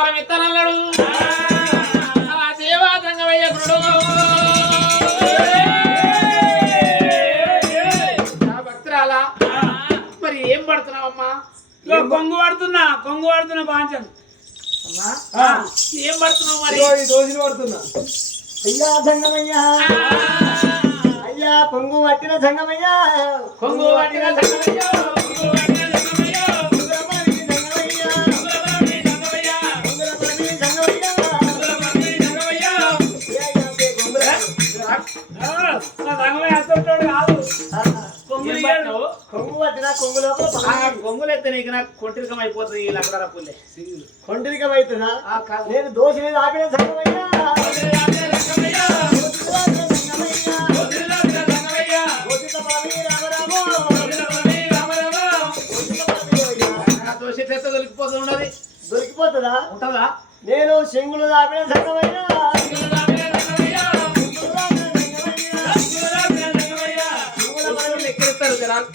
బలం ఇస్తానన్నాడు ఆ దేవా సంగమయ్య గురుడు భక్తురాలా మరి ఏం పడుతున్నావమ్మా? కొంగు పడుతున్నా పాంచం ఏం పడుతున్నావు మరి? రోజులు పడుతున్నా. అయ్యా సంగమయ్యా, అయ్యా కొంగు పట్టిన సంగమయ్యా, కొంగు పట్టిన సంగమయ్య, కొంగులు ఎత్తే నీకు నాకు కొంటిరికం అయిపోతుంది. ఈ లక్కడాల పుల్లే కొంటిరికం అవుతుందా? నేను దోష మీద ఆపిన సంగమయ్యా, దొరికిపోతుందా? ఉంటుందా? నేను సింగులు ఆపిన సంగమయ్యా, ఎక్కిస్తారు జనాలు.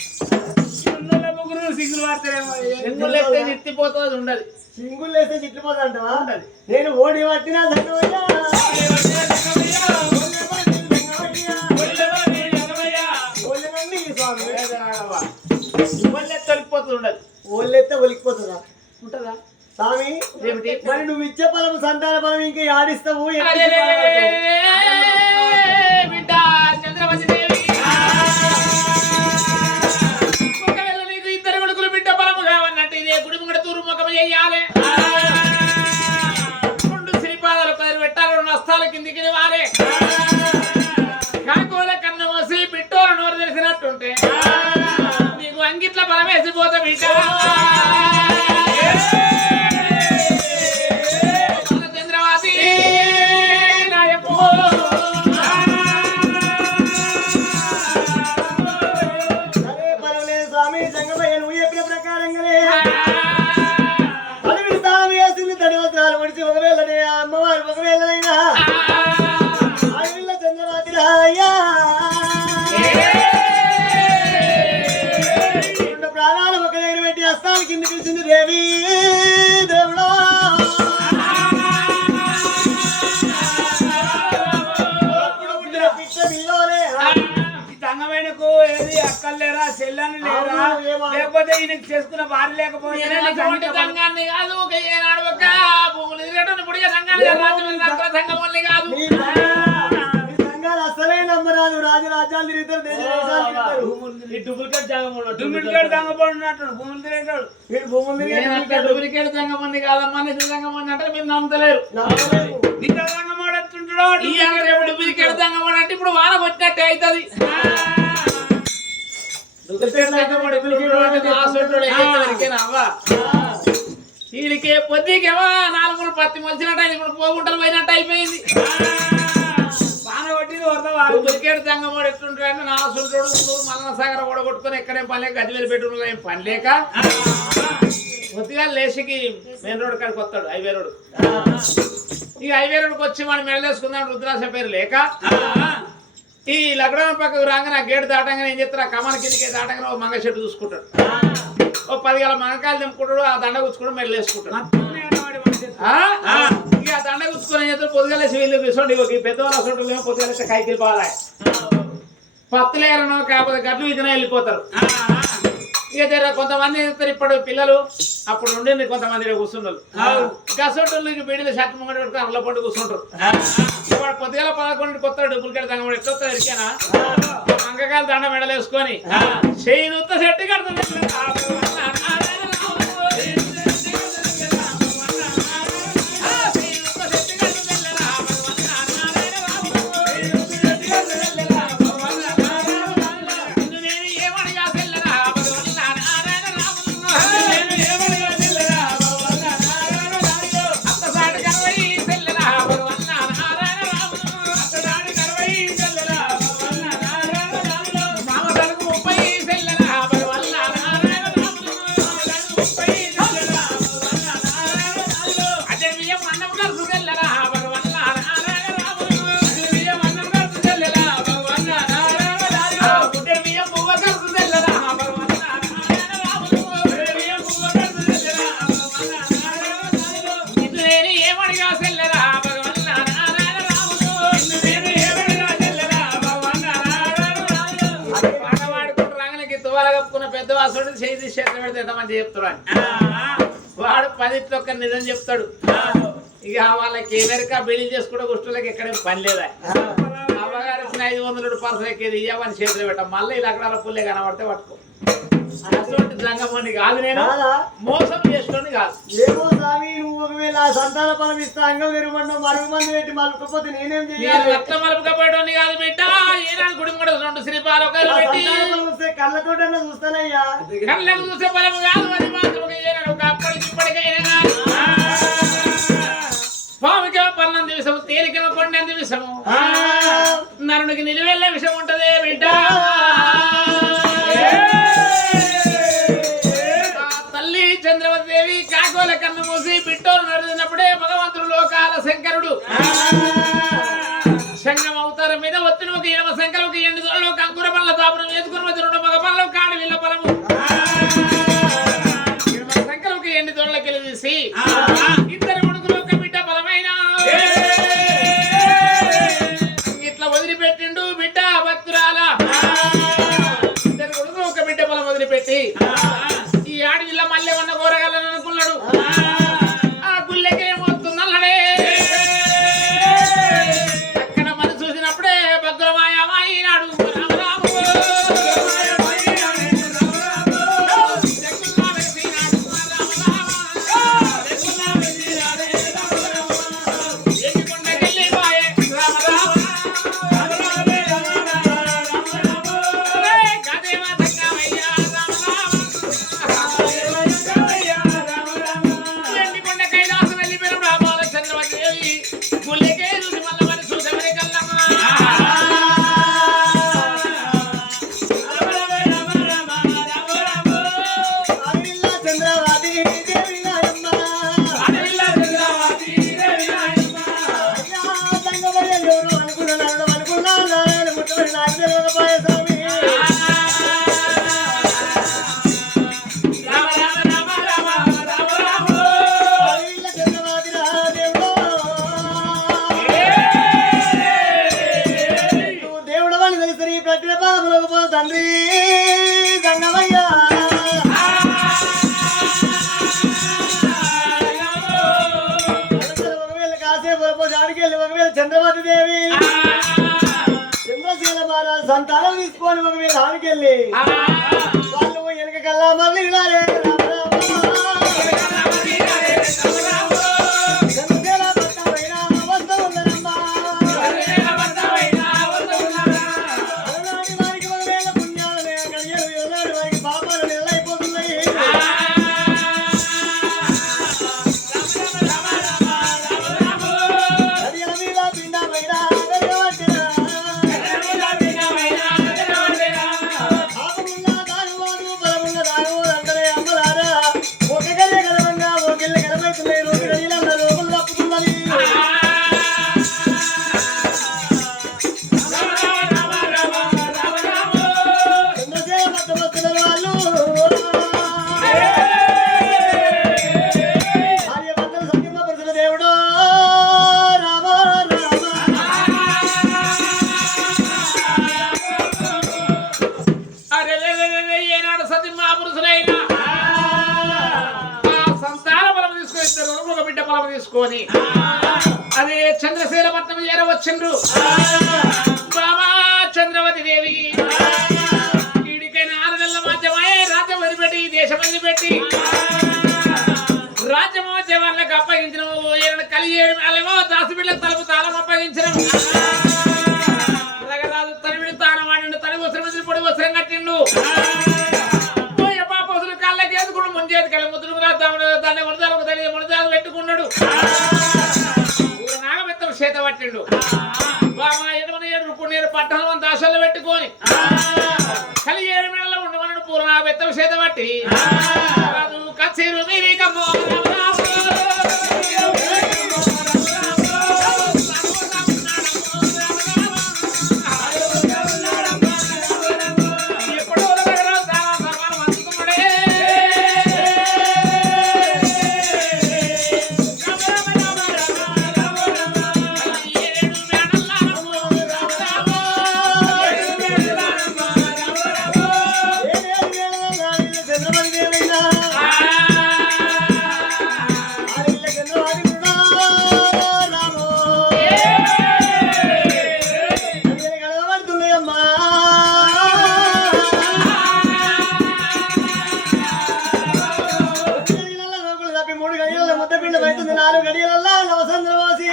సింగులు ఎత్తే ఎత్తిపోతుంది ఉండదు. సింగులు వేస్తే చిట్లిపోతుంటా? నేను ఓడి పట్టిన సంగమయ్యా, తొలిగిపోతుంది ఉండదు. ఓళ్ళెత్తే ఒలికిపోతుందా? ఉంటుందా? స్వామి ఏమిటి మరి నువ్వు ఇచ్చే బలం సంతాన బలం ఇంకా ఆడిస్తావు. బిడ్డ చంద్రవతి దేవి, ఒకవేళ నీకు ఇద్దరు కొడుకులు బిడ్డ బలము కావన్నట్టు ఇదే గుడి ముంగడ తూరు ముఖం చెయ్యాలి. రెండు శ్రీపాదాలు పది పెట్టాలి, రెండు హస్తాల కిందికి వారే కాకోల కన్ను మోసి బిట్టోల నోరు తెలిసినట్టుంటే నీకు అంగిట్ల బలం వేసిపోతా బిడ్డ. అమ్మవారు ఒకవేళైనా ఆడపిల్ల చంద్రవాతి రాయ్యా, రెండు ప్రాణాలు ఒక దగ్గర పెట్టి హస్తాలు కింద పిలిచింది దేవి దేవుడా. సంగమైనకు ఏది అక్కర్లేరా చెల్లని లేరా, లేకపోతే ఈయనకి చేసుకున్న భార్య లేకపోతే సంఘాన్ని కాదు ఒక ఏనాడు ఒక భూములు పొడిగా సంఘాన్ని సంఘం కాదు. సంఘాలు అసలే నమ్మరాదు. రాజరాజ్యాలు తిరుగుతారు, దేశ దేశాలు తిరుగుతారు. డూప్లికేట్ సంగపడినట్టు భూములు తిరిగాడు. వీడు భూములు డూప్లికేట్ సంఘం కాదమ్మా, నిజ సంఘం అంటే మీరు నమ్మతలేరు. నిజ సంగం ఎట్లుంటాడు? రేపు డూప్లికేట్ సంఘం అంటే ఇప్పుడు వాన కొట్టినట్టే అవుతుంది. వీడికి పొద్దుకేమో 4 పత్తి మొలిచినట్టు ఇప్పుడు పోగుంటలు పోయినట్టు అయిపోయింది. బాగా కొట్టింది వరద. డూప్లికేట్ సంఘం ఎట్లుంటాడు? నాసుంటాడు మల్లన సాగర ఓడగొట్టుకొని ఎక్కడేం పని లేక గదివేలు పెట్టుకుని ఏం పని లేక కొద్దిగా లేచికి మెయిన్ రోడ్ కాడికి వస్తాడు, హైవే రోడ్. ఇక హైవే రోడ్కి వచ్చి మనం మెడలేసుకుందాం రుద్రాస పేరు లేక ఈ లగ్నం పక్కకు రాగానే ఆ గేటు దాటంగానే ఏం చెప్తారు, ఆ కమల కిందకి దాటంగానే ఓ మంగ చెట్టు చూసుకుంటాడు. ఓ 10 గల మంగకాయలు తెంపుకుంటాడు, ఆ దండ కూర్చుకుంటాడు మెడలేసుకుంటాడు. ఇక ఆ దండ కూర్చుకొని ఏం చెప్తారు, పొద్దుగలేసి వీళ్ళు కూర్చోండి. ఈ పెద్దవాళ్ళు అసలు పొద్దుగలేసి కైకిలు పోవాలి. పత్తులేరనో కాకపోతే గడ్లు ఇదిన వెళ్ళిపోతారు. ఇక జర కొంతమంది చెప్తారు ఇప్పుడు పిల్లలు అప్పుడు ఉండి కొంతమంది కూర్చున్నారు. గసోటోళ్ళు బీడీలు షర్ట్ ముంగట పెట్టుకుని అల్ల పండు కూర్చుంటారు. వాడు పొద్దుగల 11 కొత్త డబ్బులు దంగ ఎట్లా ఎరికేనా మంగకాయలు దండ మెడలేసుకొని చెయ్యి ఉత్త చెట్టు కడుతుంది. పెడతాడు చేతి చేతులు పెడితే ఎంతమంది చెప్తాడు వాడు 10 ఒక్క నిజం చెప్తాడు. ఇక వాళ్ళకి ఎవరికా బిల్లు చేసుకుంటే గుష్టులకి ఎక్కడేం పని లేదా. అమ్మగారు ఇచ్చిన 500 పర్సలు ఎక్కేది ఇవ్వని చేతులు పెట్టాం. మళ్ళీ ఇలా అక్కడ పుల్లే కనబడితే పట్టుకో. అటువంటి రంగమని కాదు, నేను మోసం చేస్తుంది కాదు. ఏమో స్వామి, నువ్వు ఒకవేళ సంతాన ఫలం ఇస్తా అంగం విరుమండం మరుగు మంది పెట్టి మలుకపోతే నేనేం చేయాలి? రక్త మలుపుకపోయడం కాదు బిడ్డ. ఏనాడు గుడి కూడా 2 శ్రీపాలు పెట్టి కళ్ళతోటన్నా చూస్తానయ్యా. కళ్ళకు చూసే ఫలం కాదు అది మాత్రం. ఏనాడు ఒక అప్పటికి ఇప్పటికైనా పాముకేమో 12 విషము, తేలికేమో 12 విషము, నరునికి నిలువెళ్ళే విషయం ఉంటదే బిడ్డ. తల్లి చంద్రవతి దేవి కాకోల కన్ను మూసి బిడ్డోలు నడిచినప్పుడే భగవంతుడు లోకాల శంకరుడు శంగం అవతారం మీద ఒత్తిడి ఒక 8 శంకరుకి 8 దొరలు కంకుర పళ్ళ దాపురం వేసుకుని వచ్చి 2 మగ పళ్ళ కాడి వీళ్ళ పొలము 8 శంకరుకి 8 దొరలకి తీసి ఇద్దరు కొడుకులు ఒక బిడ్డ బలమైన ఇట్లా వదిలిపెట్టిండు బిడ్డ భక్తురాల. ఇద్దరు కొడుకులు ఒక బిడ్డ బలం వదిలిపెట్టి ఈ ఆడవిల్ల మళ్ళీ ఉన్న కూరగాయలను అనుకున్నాడు. ఆ గుళ్ళకేమవుతుందన్నాడే. అక్కడ మన చూసినప్పుడే భద్రమాయమాయినాడు. తండ్రి గంగమయ్య ఒకవేళ కాసేపు జాడికి వెళ్ళి ఒకవేళ చంద్రవతి దేవి చంద్రశీల మహారాజు సంతానం తీసుకొని ఒకవేళ ఆడికి వెళ్ళి వాళ్ళు వెనక కల్లా మళ్ళీ ఇలాలే తీసుకొని అదే చంద్రశీల పట్నం చేరవచ్చిండ్రు. బాబా చంద్రవతి దేవి ఈడికైన 6 నెలల మధ్యమాయే రాజ్యం వదిలిపెట్టి దేశం వదిలిపెట్టి రాజ్యం వచ్చే వాళ్ళకి అప్పగించిన కలిగేయడం వాళ్ళేమో దాసిబిళ్ళకి తలుపు తాళం అప్పగించడం. రగరాజు తనివిడి తానం ఆడిండు, తని వస్త్రం పొడి వస్త్రం కట్టిండు. పాపసులు కాళ్ళకి ఎదుకుడు ముంచేది కళ్ళ ముద్దులు దాన్ని ముడదాలు తల్లి ముడదాలు పెట్టుకున్నాడు. నాగబెత్తం చేత పట్టిండు. బామా 7 పట్టణం అంత ఆశల్లో పెట్టుకొని కలిగి 7 నెలలు ఉండమన్నాడు. పూల నాగబెత్తం చేత పట్టి కచ్చేరు మీరికమ్మో 6 గడియలల్లా నవసంద్రవాసి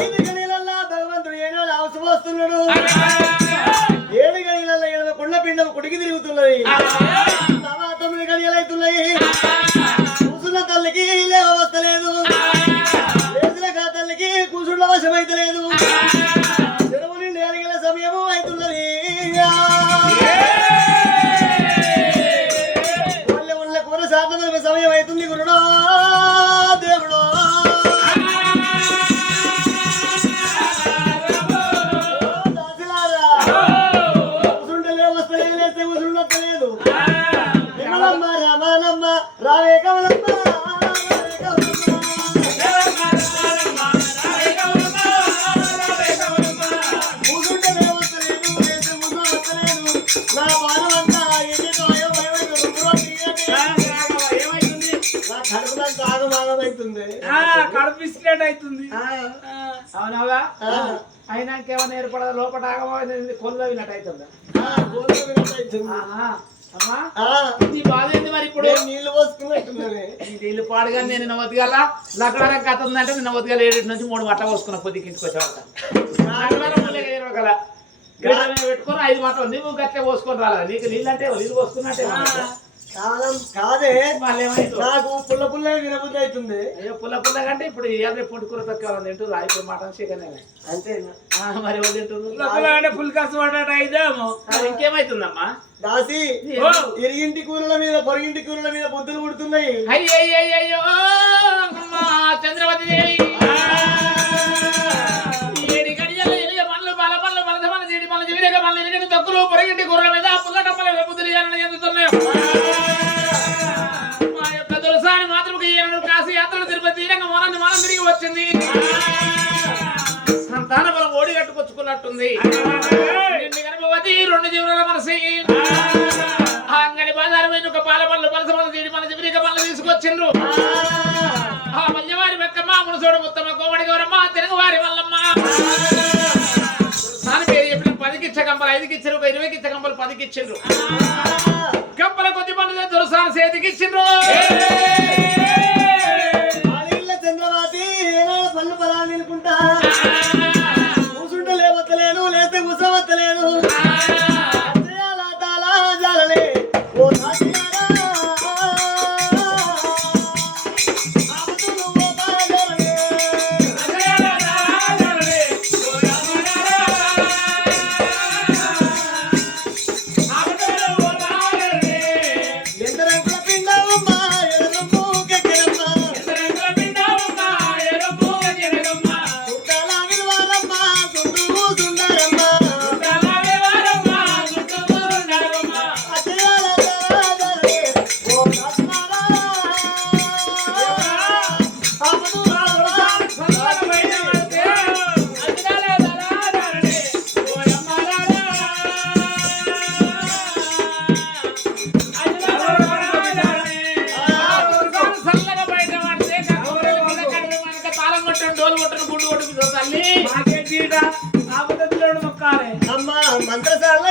5 గడియలల్లా భగవంతుడు ఏనాడు అవసరమొస్తున్నాడు 7 గడియలల్లా 7 కొండ పిండం కుడికి తిరుగుతున్నది 9 గడియలైతున్నాయి కూసున్న తల్లికి లేవ వస్తలేదు లేచిన తల్లికి కూసుళ్ళ వశమైతలేదు చెరువు నుండి అడిగిన సమయము అవుతున్నది కూర శాతం సమయం అవుతుంది గురుడా దేవుడు కూసుంటలే వస్తలేదు లేస్తే కూసుండలేదు విమలమ్మ రామానమ్మ రావే కమలమ్మ కూసుంటలే వస్తలేదు లేస్తే కూసుండలేదు నా బాణమంతా ఎన్నికో కడుపులో ఆగమాగమైతుంది కడుపు ఇస్లేట్ అవుతుంది అవునవా అయినాకేమన్నా ఏర్పడదు లోపల ఆగమైంది కొల్లు వినట్టు అవుతుందా అమ్మా నీ బాధ ఏంది మరి ఇప్పుడు నీళ్లు పోసుకున్నట్టున్నానే నీళ్ళు పాడుగా నేను నిన్న వదిగాల లక్కడానికి కథ ఉందంటే నిన్న వదిగాల 7 నుంచి 3 మట్ట పోసుకున్నా పొద్దుకి ఇంటికి వచ్చేవాళ్ళ పెట్టుకుని 5 మట్టలు నువ్వు గట్లే పోసుకొని రాలేదు నీకు నీళ్ళు అంటే నీళ్ళు పోసుకున్నట్టే కాలం కాదే వాళ్ళేమైంది నాకు పుల్ల పుల్ల వినబుద్ధి అవుతుంది అయ్యో పుల్ల పుల్ల కంటే ఇప్పుడు ఎవరి పొట్టు కూర తక్కువ తింటారు ఇప్పుడు మటన్ చికెన్ అంతేనా మరి ఎవరు తింటారు అంటే ఫుల్ కష్టపడ్డాడు అయిదేమో ఇంకేమైతుందమ్మా దాసి ఇరిగింటి కూరల మీద పొరిగింటి కూరల మీద బుద్ధులు పుడుతున్నాయి అయ్యయ్యో చంద్రవతి దేవి ఏడి గడియల ఎలిగ పనులు బల పనులు బలస పనులు జీడి పనులు జీడిగ పనులు ఇరిగిన తొక్కులు పొరిగింటి కూరల మీద పుల్ల కప్పల బుద్ధులు ఇవ్వాలని చెందుతున్నాయి మా యొక్క దురసాని మాత్రమే ఈయన కాశీ యాత్రలు తిరుపతి మనం తిరిగి వచ్చింది సంతాన బలం ఓడి కట్టుకొచ్చుకున్నట్టుంది నిండి గర్భవతి 2 జీవుల మనసి అంగడి బాజారు పోయిన ఒక పాల పళ్ళు పలస పళ్ళు జీడి పళ్ళు జివిరిక పళ్ళు తీసుకొచ్చిండ్రు ఆ మల్యవారి వెక్కమ్మ మునసోడు ముత్తమ్మ కోమడి గౌరమ్మ తెలుగువారి వల్లమ్మ దాని పేరు చెప్పిన 10కి ఇచ్చ కంపలు 5కి ఇచ్చారు 20కి ఇచ్చ కంపలు 10కి ఇచ్చిండ్రు కంపల కొద్ది పళ్ళు దొరసాని చేతికి ఇచ్చిండ్రు చంద్రవాతి పళ్ళు పొలాన్ని అనుకుంటా కూసుంటే లేవత్తలేను లేస్తే కూసవత్తలేను జాలలే ఓ మంత్రశాల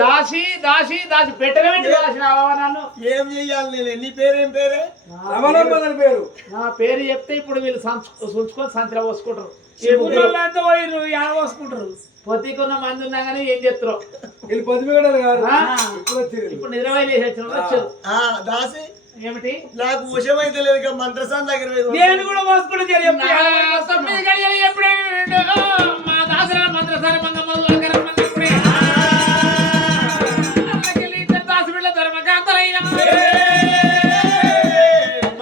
దాసి దాసి దాసి పెట్టవేంటి దాసినావా నన్ను ఏం చెయ్యాలి నేను నీ పేరేం పేరే రమణమ్మ పేరు నా పేరు చెప్తే ఇప్పుడు వీళ్ళు సుంచుకొని సంచిలో పోసుకుంటారు పోసుకుంటారు పొద్దుకున్న మంది ఉన్నా కానీ ఏం చెప్తారు వీళ్ళు పొద్దుగడలు కాదు ఇప్పుడు నిర్వహించి దాసి ఏమిటి నాకు వశమైతే లేదు మంత్రసాన్ దగ్గర నేను కూడా పోసుకుంటే మా దాసరా మంత్రసారి మంగమ్మలు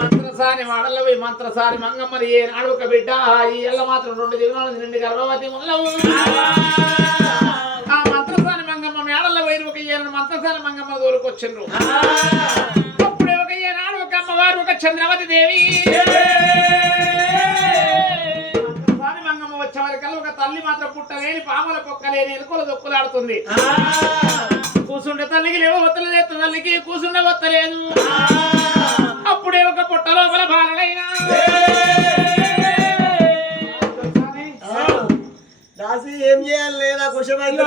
మంత్రసాని వాడల్లో పోయి మంత్రసారి మంగమ్మని ఏనాడు ఒక బిడ్డ ఈ ఎల్ల మాత్రం 2 దినాలు నిండి గర్భవతి ఉన్నవు ఆ మంత్రసాని మంగమ్మ మేడల్లో పోయి ఒక ఏనాడు మంత్రసాని మంగమ్మ దూరుకొచ్చిండ్రు అప్పుడే ఒక ఏనాడు ఒక అమ్మవారు ఒక చంద్రవతి దేవి మంత్రసాని మంగమ్మ వచ్చే వరకల్లా ఒక తల్లి మాత్రం పుట్టలేని పాముల పొక్కలేని ఎలుకలు దొక్కులాడుతుంది కూసుండే తల్లికి లేవో ఒత్తలేదు తల్లికి కూసుండే ఒత్తలేదు అప్పుడే ఒక పుట్ట లోపల బాలైనా దాసి ఏం చేయాలి నాకు కుషమైతే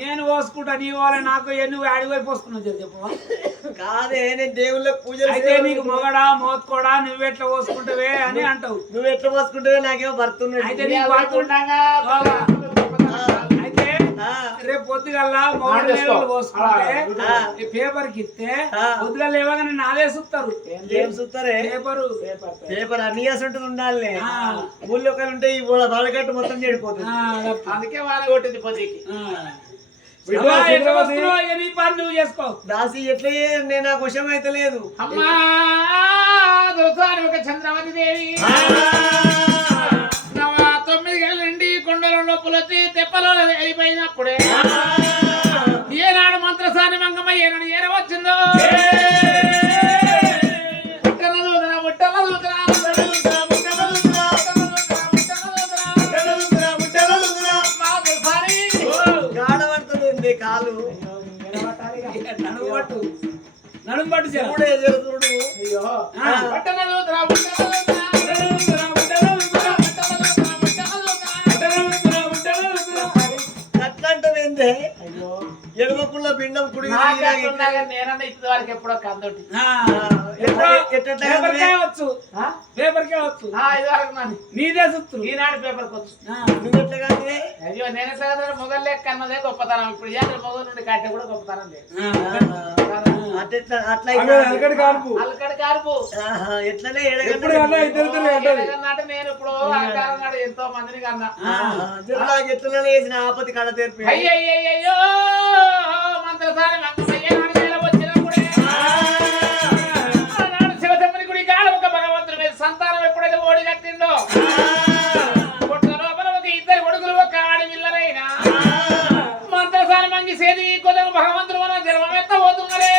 నేను పోసుకుంటా నీ వాళ్ళ నాకు నువ్వు అడిగిపోయి పోసుకున్నావు చెప్పవా కాదే నేను దేవుళ్ళకి పూజ అయితే నీకు మొగడా మోత్కోడా నువ్వెట్లా పోసుకుంటావే అని అంటావు నువ్వు ఎట్లా పోసుకుంటావే నాకేమో భర్తున్నాడు అయితే నీకు భర్తుండగా అయితే రేపు పొద్దుగల్లా మోడల్ పోసుకుంటే పేపర్ కి ఇస్తే పొద్దుగల లేవగానే నాదే సుత్తారు ఏం చూస్తారే పేపర్ అన్ని ఉంటుంది ఉండాలి ఊళ్ళో ఒకరు ఉంటే ఈ వాళ్ళకట్టు మొత్తం చెడిపోతుంది అందుకే వాన కొట్టింది పొద్దుకి నువ్వు చేసుకో దాసి ఎట్లా నేను నాకు వశం అయితే లేదు అమ్మా దొరసారి ఒక చంద్రవతి దేవి 9 గంటలండి కొండల లోపల వచ్చి తెప్పలో అయిపోయినప్పుడే ఏనాడు మంత్రసాని మంగమ్మ ఏనాడు ఏరవచ్చిందో కాలు నడుము పట్టు చూడే చూడు అట్లాంటిదే ఎడమకుள்ள పిండం కుడి నేనన్నా ఇప్పుడు వరకు ఎప్పుడో కందోటి పేపర్కే వచ్చు ఇది వరకు నీదే సుత్తు ఈనాడు పేపర్కి వచ్చు అయ్యో నేను సగం మొగలు లెక్క అన్నదే గొప్పతనం ఇప్పుడు మొగలు నుండి కట్టే కూడా గొప్పతనం లేదు అలకడి కారుపు ఎట్లనే అంటే నేను ఇప్పుడు ఆకారం నాడు ఎంతో మందిని కన్నా ఎట్లనే వేసిన ఆపతి కళ తెరిపి అయ్యో మంత్రసారి వచ్చినప్పుడే ఆనాడు శివతమ్మని గుడి కాడ ఒక భగవంతుడి మీద సంతానం ఎప్పుడైతే ఓడి కట్టిండో పుట్ల లోపల ఒక 2 కొడుకులు ఒక ఆడి పిల్లలైనా మంత్రసారి మంగి సేది కొద్దిగా భగవంతుడు మన జన్మమెత్త పోతున్నారే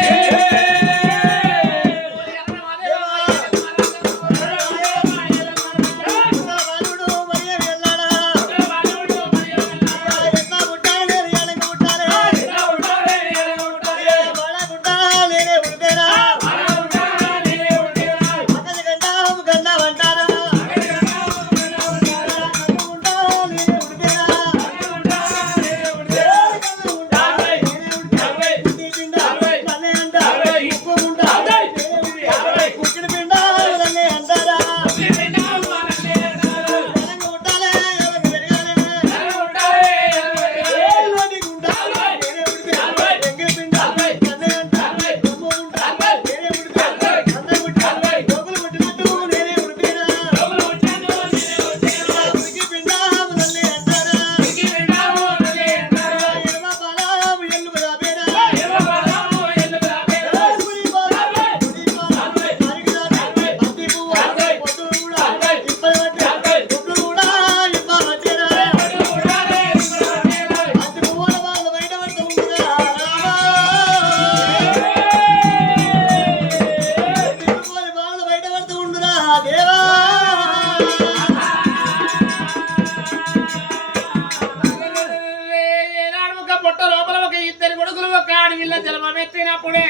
పొట్ట లోపల ఒక 2 కొడుకులు ఒక ఆడవిల్ల జన్మమెత్తినప్పుడే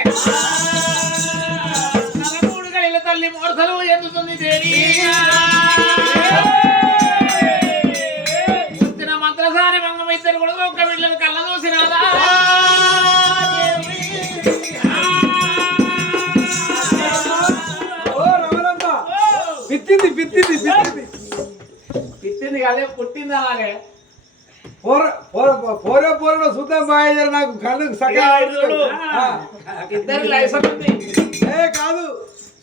3 గడిల తల్లి మోర్సలు ఎందుతుంది దేవి పుట్టిన మంత్రసాని మంగమ్మ 2 కొడుకులు ఒక బిడ్డను కళ్ళ చూసినాదా పిత్తింది కదే పుట్టింది అలాగే పోరో చూద్దాం బాగా నాకు కళ్ళు ఇద్దరు లైసెన్స్ ఉంది కాదు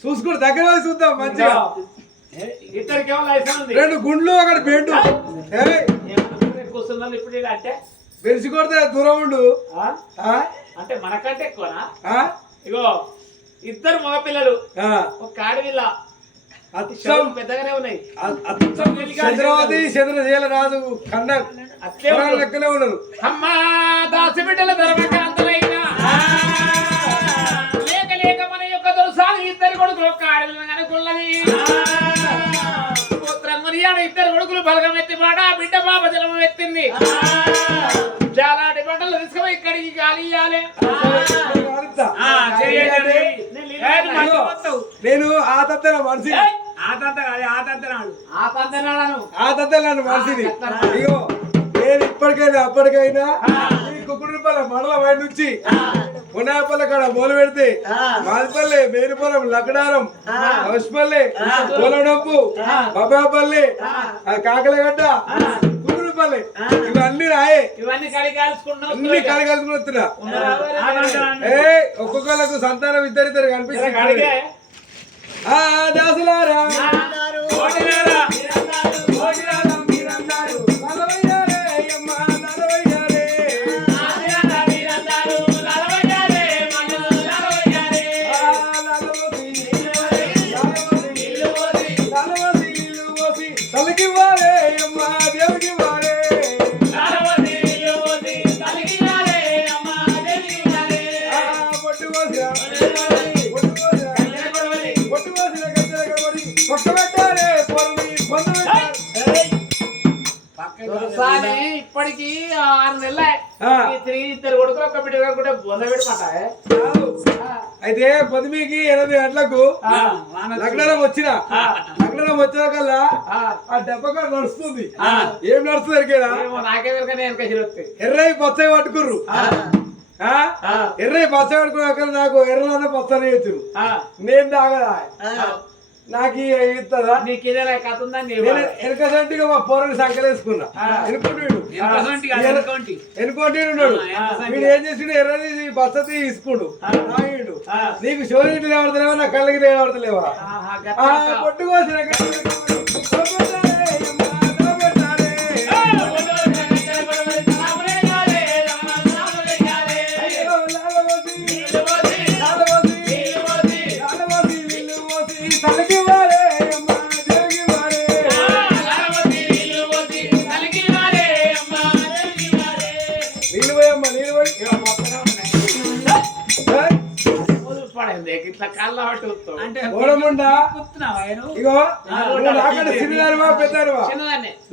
చూసుకుంటే దగ్గర చూద్దాం మంచిగా ఇద్దరికేమో లైసెన్స్ ఉంది 2 గుండ్లు 1 బెండు కూర్చున్నాను ఇప్పుడు అంటే వెలిసి కొడితే దూరం ఉండు అంటే మనకంటే ఎక్కువనా ఇగో 2 మగపిల్లలు ఒక ఆడవిల్ల అచ్చం చెవులు పెద్దగానే ఉన్నాయి. అచ్చం చంద్రవతి చంద్రశీల రాజు కన్న అట్లే ఉన్నారు. లెక్కనే ఉన్నారు. అమ్మా దాసి బిడ్డల ధర్మకాంతలైనా లేక లేక మన యొక్క దొరసాని ఇద్దరు కొడుకులు ఒక్క ఆడపిల్లని అనుకున్నది. పుత్రం మునియాడు ఇద్దరు కొడుకులు బలగం ఎత్తి మాట బిడ్డ పాప జలమం ఎత్తింది. చాలాటి బట్టలు తీసుకుపోయి ఇక్కడికి గాలి ఇయ్యాలి. నేను ఆ తత్త మనిషి నన్ను మనిషిని. ఇగో నేను ఇప్పటికైనా అప్పటికైనా ఈ కుక్కుడుపల్ల మండల బయట నుంచి మునాపల్ల కాడ మొదలు పెడితే మాదిపల్లె మేరుపురం లక్కడారం హౌస్పల్లె పొలడొప్పు బాబాపల్లి కాకలగడ్డ కుక్కుడుపల్లి ఇవన్నీ రాయే ఇవన్నీ కడిగి అన్ని కలగలుసుకుని వస్తున్నా. ఒక్కొక్కళ్ళకు సంతానం ఇద్దరిద్దరు కనిపిస్తుంది. దాసులారా ఇప్పటికి 6 నెలలే తిరిగి ఇద్దరు కొడుకులు ఒక్క బిడ్డ కూడా బొంద పెడమాట. అయితే పొద్దుమీకి 8 గంటలకు లగ్నం వచ్చినాకల్లా ఆ డబ్బగా నడుస్తుంది. ఏం నడుస్తుంది ఎరికేనా? ఎర్రయి పచ్చవి పట్టుకుర్రు. ఎర్రయి పచ్చ పట్టుకున్నాక నాకు ఎర్రలన్న పచ్చని వచ్చారు. నేను తాగదా నాకు ఇస్తుందా? నీకు ఇదే కథ ఉందని వెనకసంటిగా మా పోరని సంకలేసుకున్నా. ఎనుకోండి ఉన్నాడు. వీడు ఏం చేసిండు? ఎర్రది బస్తతి తీసుకుండు తాగిండు. నీకు షోరీట్లు లేవడతలేవా? నా కళ్ళకి లేవడతలేవా? పొట్టుకోసిన ఇట్లా కళ్ళ ఇగో నాకంటే చిన్నదానివా పెద్దదానివా?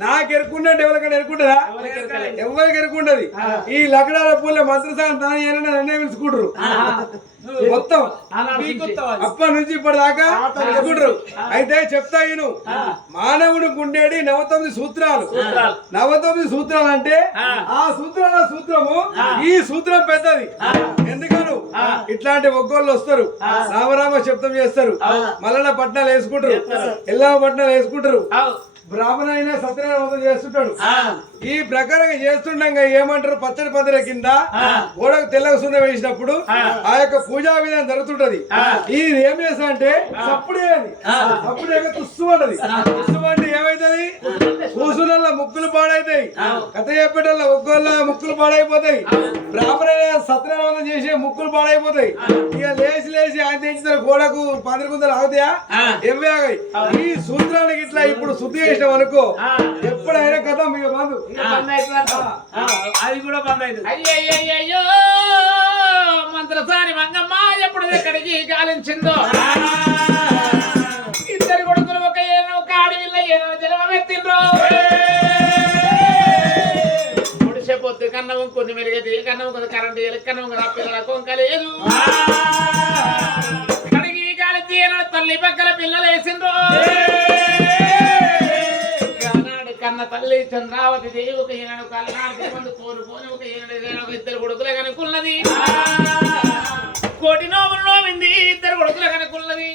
నాకు ఎరుకుంటే ఎవరికైనా ఎరుకుంటుందా? ఎవరికి ఎరుకుంటది? ఈ లగ్నాల పూలే మంత్రసాన్ని తాను నన్నే పిలుచుకుంటారు మొత్తం. అప్పటి నుంచి ఇప్పటిదాకా పిలుచుకుంటారు. అయితే చెప్తా ఈయన మానవుడు ఉండేది 99 సూత్రాలు. 99 సూత్రాలు అంటే ఆ సూత్రాల సూత్రము ఈ సూత్రం పెద్దది. ఎందుకను ఇట్లాంటి ఒగ్గోళ్ళు వస్తారు, రామరామ శబ్దం చేస్తారు, మల్లన్న పట్నాలు వేసుకుంటారు, ఎల్లమ్మ పట్నాలు వేసుకుంటారు, బ్రాహ్మణ అయినా సత్యనారాయణ చేస్తుంటాడు. ఈ ప్రకారంగా చేస్తుండగా ఏమంటారు? పచ్చడి పందిర కింద గోడకు తెల్లగా సున్న వేసినప్పుడు ఆ యొక్క పూజా విధానం జరుగుతుంటది. ఇది ఏం చేస్తా అంటే సప్పుడేది అప్పుడే తుస్సుమంటది. తుస్సుమంటే ఏమైతుంది? కూసుల ముక్కులు పాడైతాయి, కథ చెప్పేటల్ల ఒక్కోళ్ళ ముక్కులు పాడైపోతాయి, బ్రాహ్మణ సత్యనారాయణ చేసే ముక్కులు పాడైపోతాయి. ఇక లేచి లేచి ఆయన తెచ్చిన గోడకు పందిరి కుందలు ఆగుతాయా? ఎవ్వే ఆగాయి. ఈ సూత్రానికి ఇట్లా ఇప్పుడు శుద్ధి చేసినాం అనుకో, ఎప్పుడైనా కథ మీకు బంధు అది కూడా బంద్ అవుతుంది. అయ్యయ్యో మంత్రసాని మంగమ్మ ఎప్పుడు ఎక్కడికి గాలించిందో, ఇద్దరు కొడుకులు ఒక ఆడవిల్ల జలమెత్తిండ్రో. పొడిసే పొద్దు కన్నము కొన్ని మెరుగైతే కన్నము కొంత కరెంట్ కన్నము కదా పిల్లల కొంక లేదు. కడిగి గాలి తల్లి పక్కల పిల్లలు వేసిండ్రో. కన్న తల్లి చంద్రావతి దేవి ఒక ఈనాడు కళ్ళనాడు మందు పోను పోని ఒక ఈనాడు ఇద్దరు కొడుకులే కనుకున్నది. కోటి నోములు నోమింది ఇద్దరు కొడుకులే కనుకున్నది.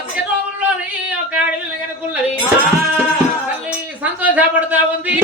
అత్య నోములు నోమి ఒక ఆడవిల్ని కనుకున్నది. తల్లి సంతోషపడతా ఉంది.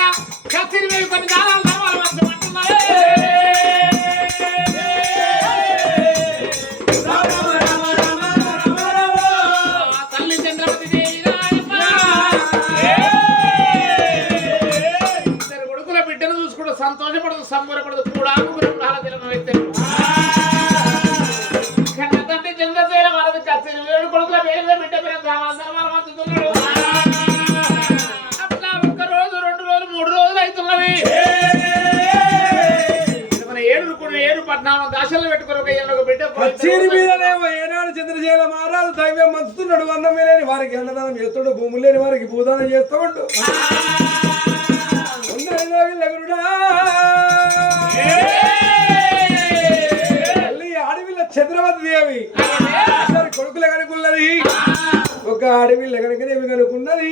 బిడ్డ కత్తిరి మీద కొన్ని దానాలు ధర్మాలు వచ్చమంటున్నాయి. తల్లి చంద్రవతి దేవి ఇద్దరు కొడుకుల బిడ్డను చూసుకుంటూ సంతోషపడదు సంబరపడదు కూడా బ్రహ్మాల తిలకమైతే కన్నతంటే చంద్రసేన మనది కత్తిరి వేడు కొడుకుల పేరు బిడ్డ పేరు ధర్మాలు ధర్మాలు మద్దుతున్నాడు. అట్లా 1 రోజు 2 రోజులు 3 రోజులు అవుతున్నవి. 7 దాశలు పెట్టుకుని ఒక బిడ్డ కచేరి మీదనేమో ఏనాడు చంద్రశేల మహారాజు దైవం మంచుతున్నాడు. అన్నం లేని వారికి అన్నదానం చేస్తాడు, భూములు లేని వారికి భూదానం చేస్తాడు. అడవిలో చంద్రవతి దేవి కొడుకుల కనుకున్నది, ఒక అడవిలో కనుకనేమి కనుకున్నది.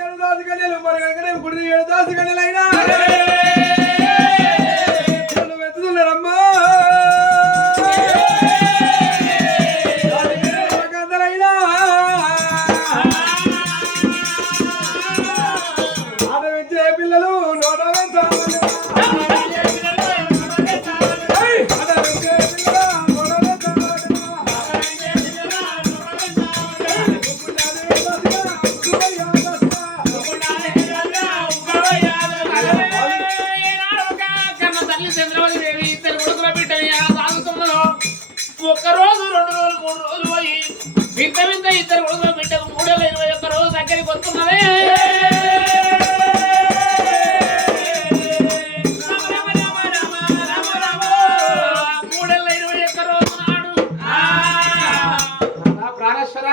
7 దాసి గణ్యలు మరి కనుకనేమి గుడి 7 దాసి గణ్యలైనా వెతుతున్నారమ్మా. ఆడ వెంచే పిల్లలు నోట వింత వింత ఇద్దరు కొడుకుల బిడ్డకు 321 రోజు దగ్గరికి వస్తున్నదే. 321 రోజు నాడు ప్రాణేశ్వర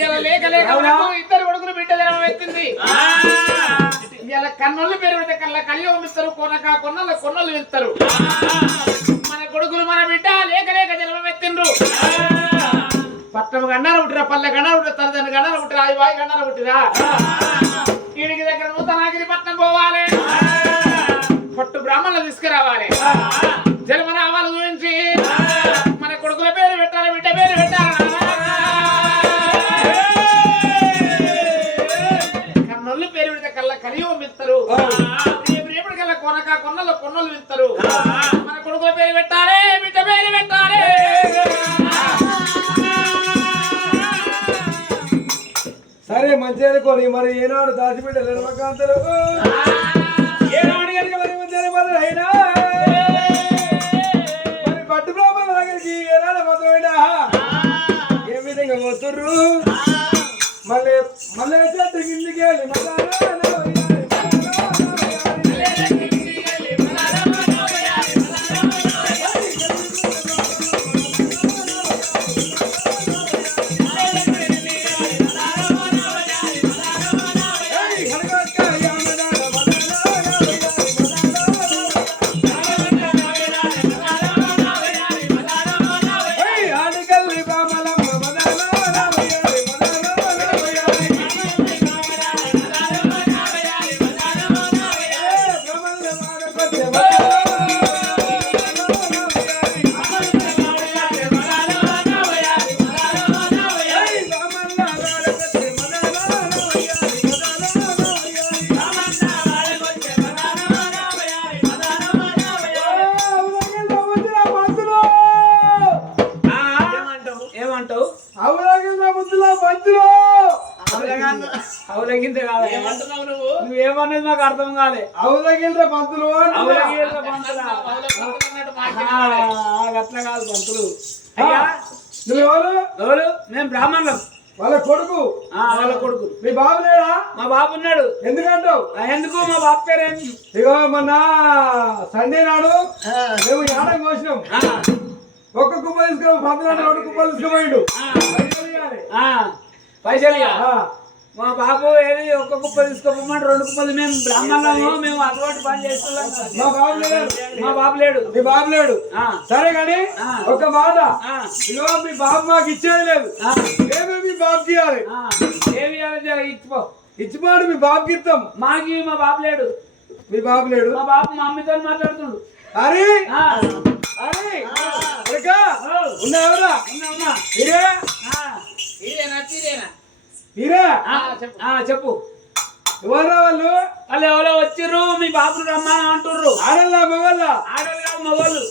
ఇలా లేక లేక ఇద్దరు కొడుకులు బిడ్డ జన్మ ఎత్తింది. ఇలా కన్నోళ్ళు పేరు పెడితే కళ్ళ కలియోగం ఇస్తారు, కొన్నలు కొన్నలు ఇస్తారు. మన కొడుకులు మన బిడ్డ లేక లేక జన్మ ఎత్తిండ్రు. పట్టం గండార పుట్టిరా, పల్లె గండార పుట్టిరా, తల్లిదండ్రులు గండార పుట్టిరా, వాయి గండార పుట్టిరా. వీడికి దగ్గర నూతనాగిరి పట్నం పోవాలి, పట్టు బ్రాహ్మణులు తీసుకురావాలి, జన్మనామాలు చూపించి మన కొడుకుల పేరు పెట్టాలి, బిడ్డ పేరు పెట్టాలి. కన్నోళ్ళు పేరు పెడితే కళ్ళ కలియోగం ఇస్తారు, రేపటి కల్లా కొన్నలు కొన్నలు ఇస్తారు. మన కొడుకుల పేరు పెట్టాలి, బిడ్డ పేరు పెట్టాలి. సరే మంచి అనుకోని మరి ఏనాడు దాచిపెట్ట నిర్మకాంతలు ఏనాడు కనుక మరి అయినా మరి పట్టు బ్రాహ్మణుల దగ్గరికి ఏనాడు మొదలైనా ఏ విధంగా పోతుర్రు. మళ్ళీ చెట్టు కిందికి వెళ్ళి అవులగింత కాదు, నువ్వేమన్నది నాకు అర్థం కాలే. అవులగిల్ర పంతులు అట్లా కాదు పంతులు. అయ్యా నువ్వెవరు? మేము బ్రాహ్మణులం. వాళ్ళ కొడుకు? వాళ్ళ కొడుకు. మీ బాబు లేడా? మా బాబు ఉన్నాడు. ఎందుకంటావు? ఎందుకు? మా బాబు పేరేం? ఇగో మొన్న సండే నాడు మేము యానం కోసినాం. ఒక్క కుప్ప తీసుకో, 2 కుప్పలు తీసుకోపోయిండు. పైసలు మా బాబు ఏది ఒక్క కుప్ప తీసుకోమంటే 2 కుప్పలు. మేము బ్రాహ్మణులము, మేము అటువంటి పని చేస్తున్నాం. మా బాబు లేడు. మీ బాబు లేడు. సరే కానీ ఒక మాట, ఇగో మీ బాబు మాకు ఇచ్చేది లేదు, మేమే మీ బాబుకి ఇవ్వాలి. ఏమి ఇచ్చిపో, ఇచ్చిపోడు, మీ బాబుకి ఇస్తాం. మాకి మా బాబు లేడు. మీ బాబు లేడు? మా బాబు మా అమ్మతో మాట్లాడుతుండు. అరే ఉన్నావరా? చెప్పు. ఎవరు వాళ్ళు వాళ్ళు ఎవరో వచ్చిర్రు మీ బాబును రమ్మని అంటుర్రు. ఆడల్లా మగళ్ళ ఆడలు కాదు మగోళ్ళు.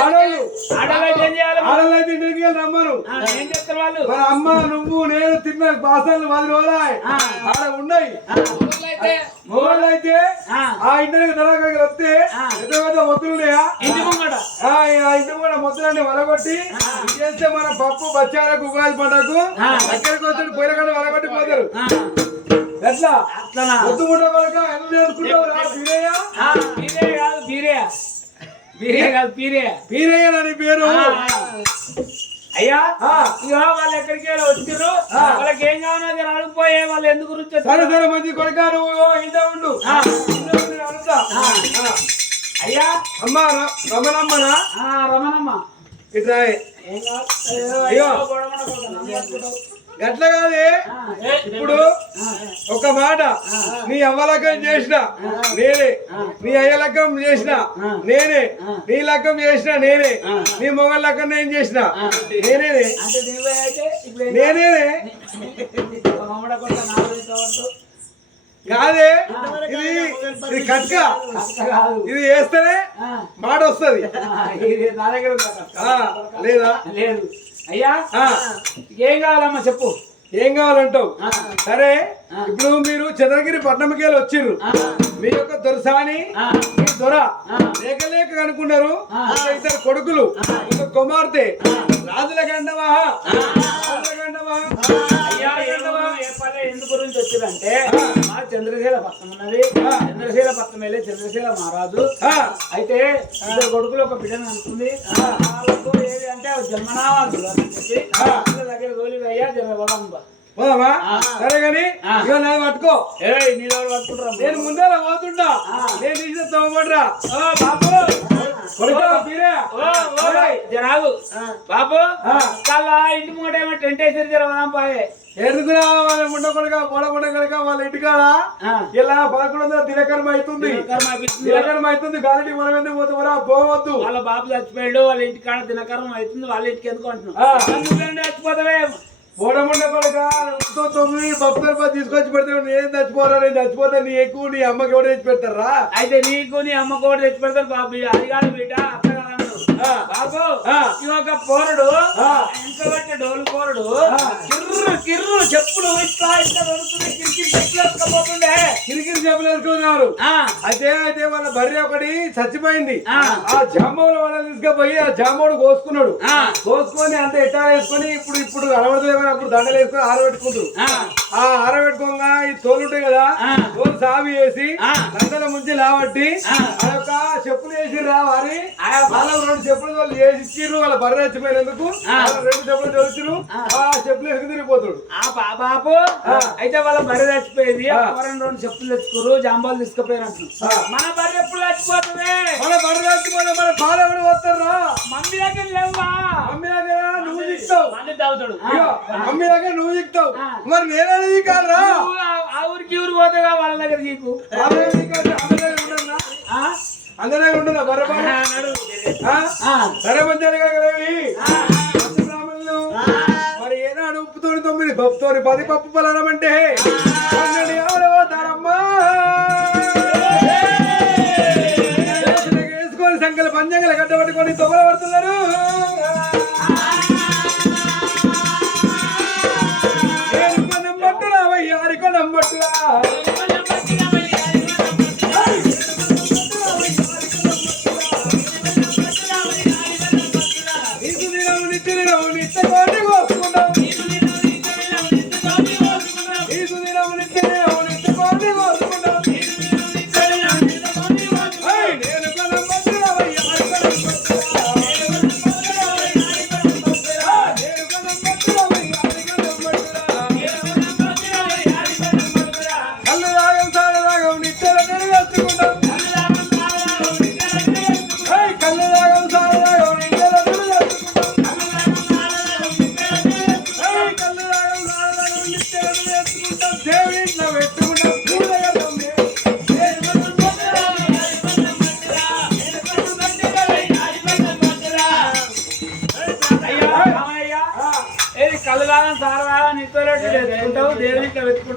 ఆడోళ్ళు ఆడలు అయితే ఏం చేయాలి? ఆడోళ్ళు అయితే ఇంటికి వెళ్ళి రమ్మను. ఏం చేస్తారు వాళ్ళు? మన అమ్మ నువ్వు నేను తిన్న బాసలు 10 రోజులు ఆడ ఉన్నాయి. మొగళ్ళు అయితే ఆ ఇంటికి తలకాయకి వస్తే పెద్ద పెద్ద మొత్తులున్నాయా ఇంటి ముంగట ఆ ఇంటి కూడా మొత్తాన్ని వలగొట్టి చేస్తే మన పప్పు బచ్చాలకు ఉగాది పంటకు దగ్గరికి వచ్చి పొయ్యిల కాడ వలగొట్టి పోతారు. ఎట్లా అట్లనా? పొద్దు ముట్ట వరకు ఎందుకు చేసుకుంటావు రా బీరయ్య? బీరే కాదు బీరే. బీరే కాదు బీరే. బీరయ్య అని పేరు. అయ్యా ఇక వాళ్ళు ఎక్కడికి వచ్చిర్రు వాళ్ళకి ఏం కావాలో అడిగిపోయే వాళ్ళు ఎందుకు గురించి సరే సరే మంచి కొడుక నువ్వు ఇంట ఉండు. అడుగుతా. అయ్యా అమ్మ రమణమ్మనా రమణమ్మ ఇట్లా ఏం గట్ల కాదే. ఇప్పుడు ఒక మాట నీ అవ్వలకం చేసిన నేనే, నీ అయ్య లక్కం చేసిన నేనే, నీ లక్కం చేసిన నేనే, నీ మొగ లక్కం నేను చేసిన నేనేనే నేనేనే కాదే. ఇది కట్క ఇది వేస్తేనే మాట వస్తుంది లేదా? లేదు. అయ్యా ఏం కావాలమ్మా చెప్పు. ఏం కావాలంటావు? సరే ఇప్పుడు మీరు చంద్రగిరి పట్టణంకి వెళ్ళి వచ్చిర్రు. మీ యొక్క దొరసాని మీ దొర లేక లేక కనుక్కున్నారు. ఇద్దరు కొడుకులు ఒక కుమార్తె రాజుల గండవా ఎందు గురించి వచ్చిందంటే మా చంద్రశీల పట్నం ఉన్నది. చంద్రశీల పట్నం వెళ్ళి చంద్రశీల మహారాజు అయితే ఇద్దరు కొడుకులు ఒక బిడ్డను అనుకుంది. వాళ్ళకు ఏది అంటే జన్మనామాలు చెప్పి దగ్గర గోలి అయ్యా జన్మ పోదామా? సరే గాని ఇక నాది పట్టుకో. నీళ్ళు పట్టుకుంటారా? నేను ముందే పోతుంటా. నేను తీసిన తోమబడ్రా బాబు జరాగు బాబు కల్లా ఇంటి ముంగట ఏమో టెంట్ వేసారు జరగదాం పాయే. ఎందుకురా వాళ్ళ ముండ కొడుక పొడ ముండ కొడుక వాళ్ళ ఇంటికాడ ఇలా 1100 దినకర్మ అవుతుంది. దినకర్మ అవుతుంది. గాలికి మనం ఎందుకు పోతామరా? పోవద్దు. వాళ్ళ బాబు చచ్చిపోయాడు. వాళ్ళ ఇంటికాడ దినకర్మ అవుతుంది. వాళ్ళ ఇంటికి ఎందుకు అంటున్నావు? చచ్చిపోతావే పోడముండ కొడుక 9 భక్తులు తీసుకొచ్చి పెడతావు. నేను చచ్చిపోరా? నేను చచ్చిపోతా. నీ ఎక్కువ నీ అమ్మకి ఎవరు తెచ్చి పెడతారా? అయితే నీకు నీ అమ్మకి ఎవరు తెచ్చి పెడతారు బాబు? అది కాదు బిడ్డ అత్త బాబు ఒక పోరుడు ఇంకొకటి డోలు పోరుడు కిర్రు కిర్రు చెప్పులు ఇట్లా ఇట్లా దొరుకుతుంది. కిరికిరి చెప్పులు వేసుకపోతుండే. కిరికిరి చెప్పులు వేసుకున్నారు. అయితే వాళ్ళ బర్రె ఒకటి చచ్చిపోయింది. ఆ జామోడు వాళ్ళని తీసుకుపోయి ఆ జామోడు కోసుకున్నాడు. కోసుకొని అంత ఎట్టా వేసుకొని ఇప్పుడు అలవడలేమని అప్పుడు దండలు వేసుకొని ఆరబెట్టుకుంటారు. ఆ ఆరబెట్టుకోగా ఈ తోలు ఉంటాయి కదా, తోలు సావి వేసి దండల ముంచి లాబట్టి ఆ యొక్క చెప్పులు వేసి రావాలి. వాళ్ళకు 2 చెప్పులు వాళ్ళు వేసి ఇచ్చిర్రు. వాళ్ళ బర్రె చచ్చిపోయినందుకు 2 చెప్పులు చదువుతురు. ఆ చెప్పులు వేసుకు తిరిగిపోతాడు. బాబు అయితే వాళ్ళ బర్రె చచ్చిపోయింది. 2 చెప్పులు తెచ్చుకోరు. జాంబాలు తీసుకుపోయినట్లు మన బర్రె ఎప్పుడు చచ్చిపోతుంది? మన బర్రె చచ్చిపోయిన మన పాలు ఎవరు వస్తారా? మమ్మీ దగ్గర లేవా? మమ్మీ దగ్గర నువ్వు చిక్తావు. మమ్మీ దగ్గర నువ్వు చిక్తావు. మరి నేనే కాదురా? ఆ ఊరికి ఊరికి పోతాగా వాళ్ళ దగ్గర నీకు అందరే ఉంటుందా బర్రె సరే మంచి బ్రాహ్మణులు మరి ఏనాడు ఉప్పుతోని 9 పప్పుతోని 10 పప్పు పలారమంటే 12 ఎవరు పోతారమ్మా? వేసుకొని సంఖ్యల పంచంగల కట్టబట్టుకొని తొగల పడుతున్నారు. నమ్మట్టురా వయ్యారికో నమ్మట్టురా. నిత్య కోటి కోసుకున్నాం.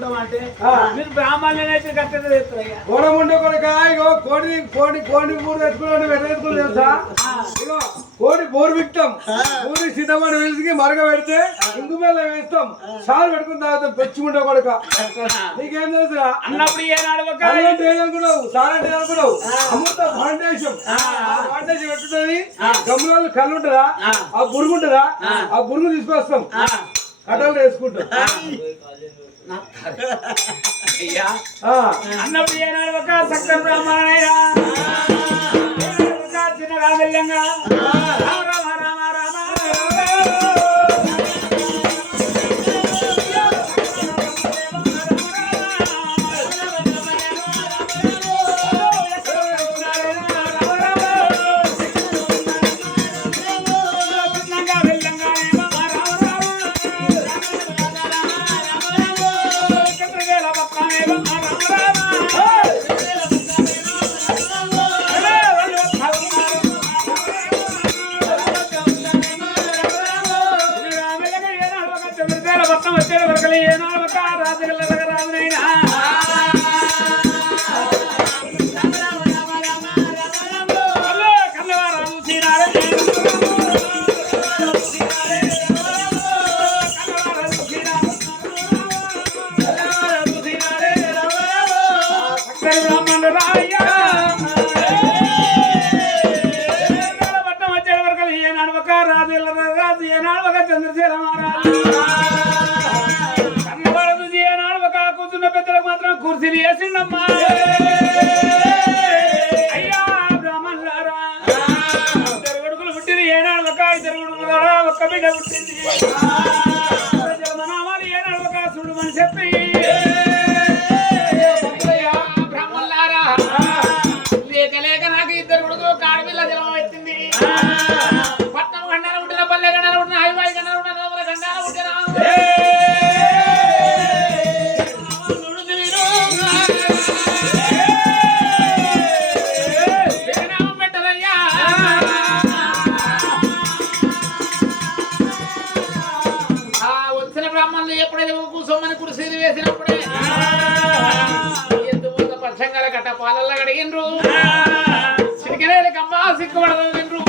చేసుకుంటాం అంటే మీరు బ్రాహ్మణులు అయితే కట్టెలు తెస్తారయ్యా. కోడముండే కొడుక ఇగో కోడి కోడి కోడి బూరు తెచ్చుకున్నాడు వెనకెత్తుకుని తెలుసా ఇగో కోడి బోరు విక్తాం బూరి సిద్ధమని పిలిచి మరగ పెడితే ఇంగు మేళ వేస్తాం సార్ పెట్టుకుని తాగుతాం పెచ్చుకుంటే కొడుక నీకేం తెలుసురా అన్నప్పుడు ఏనాడు ఒక అంటే ఏదనుకున్నావు సార్ అంటే ఏదనుకున్నావు అమృత ఫౌండేషన్ ఫౌండేషన్ పెట్టుతుంది గమ్ములలో కళ్ళు ఉంటుందా ఆ బురుగు ఉంటుందా ఆ బురుగు తీసుకొస్తాం కట్టలు వేసుకుంటాం అయ్యా అన్నప్పుడు ఏనాడు ఒక సక్కర బ్రాహ్మణయ్యా చిన్నగా వెళ్ళంగా రామ రామ రామ రామ చంద్రశేల మహారాజు కన్నబడదు ఏనాడు ఒక కూర్చున్న పెద్దలకు మాత్రం కుర్చీలు వేసిండమ్మా. అయ్యా బ్రాహ్మణులారా ఇద్దరు కొడుకులు పుట్టింది ఏనాడు ఒక ఇద్దరు కొడుకులు ద్వారా ఒక్క బిడ్డ పుట్టింది జన్మనామాలు ఏనాడు ఒక చూడమని చెప్పి బ్రాహ్మణులారా లేక లేక నాకు ఇద్దరు కొడుకు కాడపిల్ల జన్మ ఎత్తింది. పట్నం గండాలు పుట్టిన పల్లె గండాలు పుట్టిన హైవాయి గండాలు పుట్టిన నోముల గండాలు పుట్టిన ఎప్పుడైతే కూసోమని కుర్చీలు వేసినప్పుడే ఎందుకు పచ్చంగాల కట్ట పాలల్లో కడిగిండ్రు చిరికినేది కమ్మా సిక్కుపడదు తిండ్రు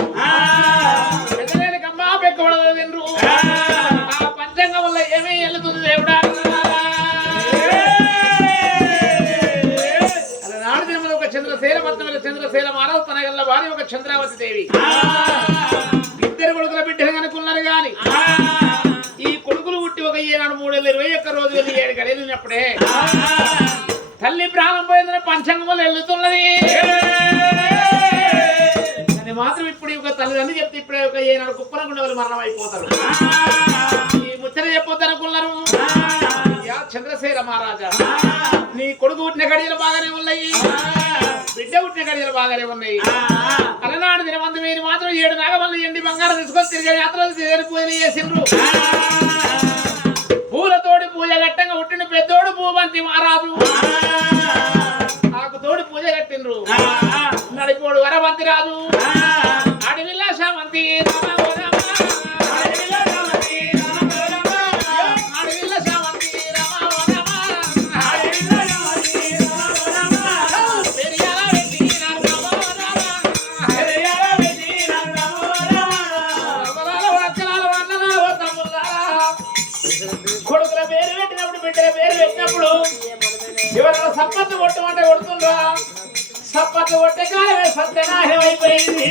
పెద్దనేది కమ్మా పెక్కుపడదు తిండ్రు ఆ పంచంగం వల్ల ఏమీ వెళ్తుంది దేవుడా. అలనాడు దినమున ఒక చంద్రశేల పద్మల చంద్రశేల మానవ తనగల్ల వారి ఒక చంద్రావతి దేవి ఇద్దరు కొడుకుల బిడ్డలు కనుక్కున్నారు గాని ఈ కొడుకులు పుట్టి ఒక ఏనాడు 321 రోజు వెళ్ళి 7 గడియలు ఉన్నప్పుడే తల్లి ప్రాణం పోయిందని పంచాంగం వల్ల వెళ్తున్నది. అది మాత్రం ఇప్పుడు ఒక తల్లిదండ్రులు చెప్తే ఇప్పుడే ఒక ఏనాడు కుప్పనకుండా వాళ్ళు మరణం అయిపోతారు. ఈ ముచ్చట చెప్పొద్దు అనుకున్నారు. చంద్రశేల మహారాజా నీ కొడుకు పుట్టిన గడియలు బాగానే ఉన్నాయి, బిడ్డ పుట్టిన గడియలు బాగానే ఉన్నాయి. అలనాడు దినమందు మీరు మాత్రం 7 నాగమల్లి ఎండి బంగారం తీసుకొని తిరిగే యాత్రలు పూజలు చేసిండ్రు. పూలతోటి పూజ కట్టంగా పుట్టిన పెద్దోడు పూవంతి మహారాజు ఆకుతోటి పూజ కట్టిండ్రు. నడిపోడు వరవంతి రాజు అడవిలా శామంతి కొడుకుల పేరు పెట్టినప్పుడు బిడ్డల పేరు పెట్టినప్పుడు ఎవరైనా సప్పట్లు కొట్టమంటే కొడుతుండ్రా సప్పట్లు కొట్టే కాలమే సత్యనాశనం అయిపోయింది.